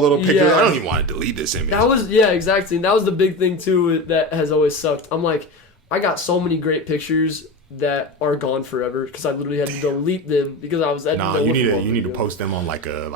little pictures. Yeah. I don't even want to delete this image. That was exactly. And that was the big thing too that has always sucked. I'm like, I got so many great pictures that are gone forever because I literally had to delete them because I was editing. Nah, you need to post them on like a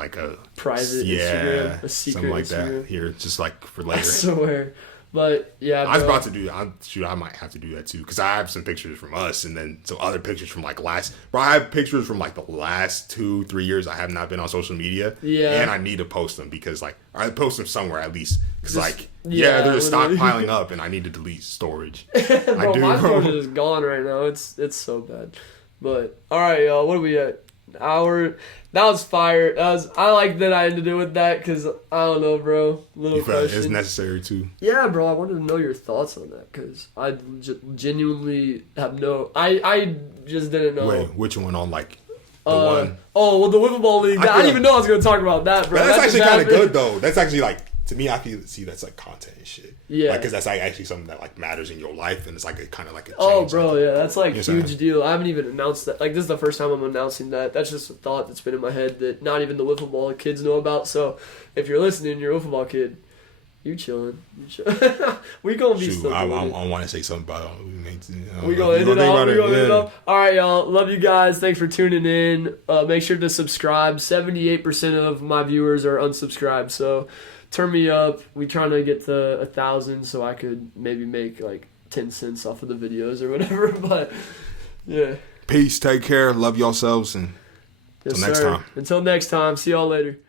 private Instagram, a secret something like Instagram. that. Here, just like for later. I swear. But yeah, I was bro. about to do that. Shoot, I might have to do that too because I have some pictures from us and then some other pictures from like Bro, I have pictures from like the last 2-3 years I have not been on social media. Yeah. And I need to post them because like I post them somewhere at least because like yeah, they're just literally. stockpiling up and I need to delete storage. Bro, I do, my bro. storage is gone right now. It's so bad. But all right, y'all. What are we at? Hour. That was fire. I like that I ended it with that because I don't know, bro. Little You feel question. it's necessary too. Yeah, bro. I wanted to know your thoughts on that because I genuinely have no. I just didn't know. Wait, which one on like the one? Oh, well, the wiffle ball league. I didn't even know I was gonna talk about that, bro. But that's just actually kind of happened. good though. That's actually like to me. I feel that's like content and shit. Yeah. Because that's like actually something that like matters in your life and it's like a kind of like a change. Oh, bro, yeah, that's like You know what I'm huge deal. I haven't even announced that. Like, this is the first time I'm announcing that. That's just a thought that's been in my head that not even the wiffle ball kids know about. So, if you're listening, you're a wiffle ball kid. You chilling. We gonna be Shoot, still I doing it. want to say something about it. We gonna end it off. All right, y'all. Love you guys. Thanks for tuning in. Make sure to subscribe. 78% of my viewers are unsubscribed, so turn me up. We trying to get to 1,000, so I could maybe make like 10 cents off of the videos or whatever. But yeah. Peace. Take care. Love yourselves and Yes, until next sir. time. Until next time. See y'all later.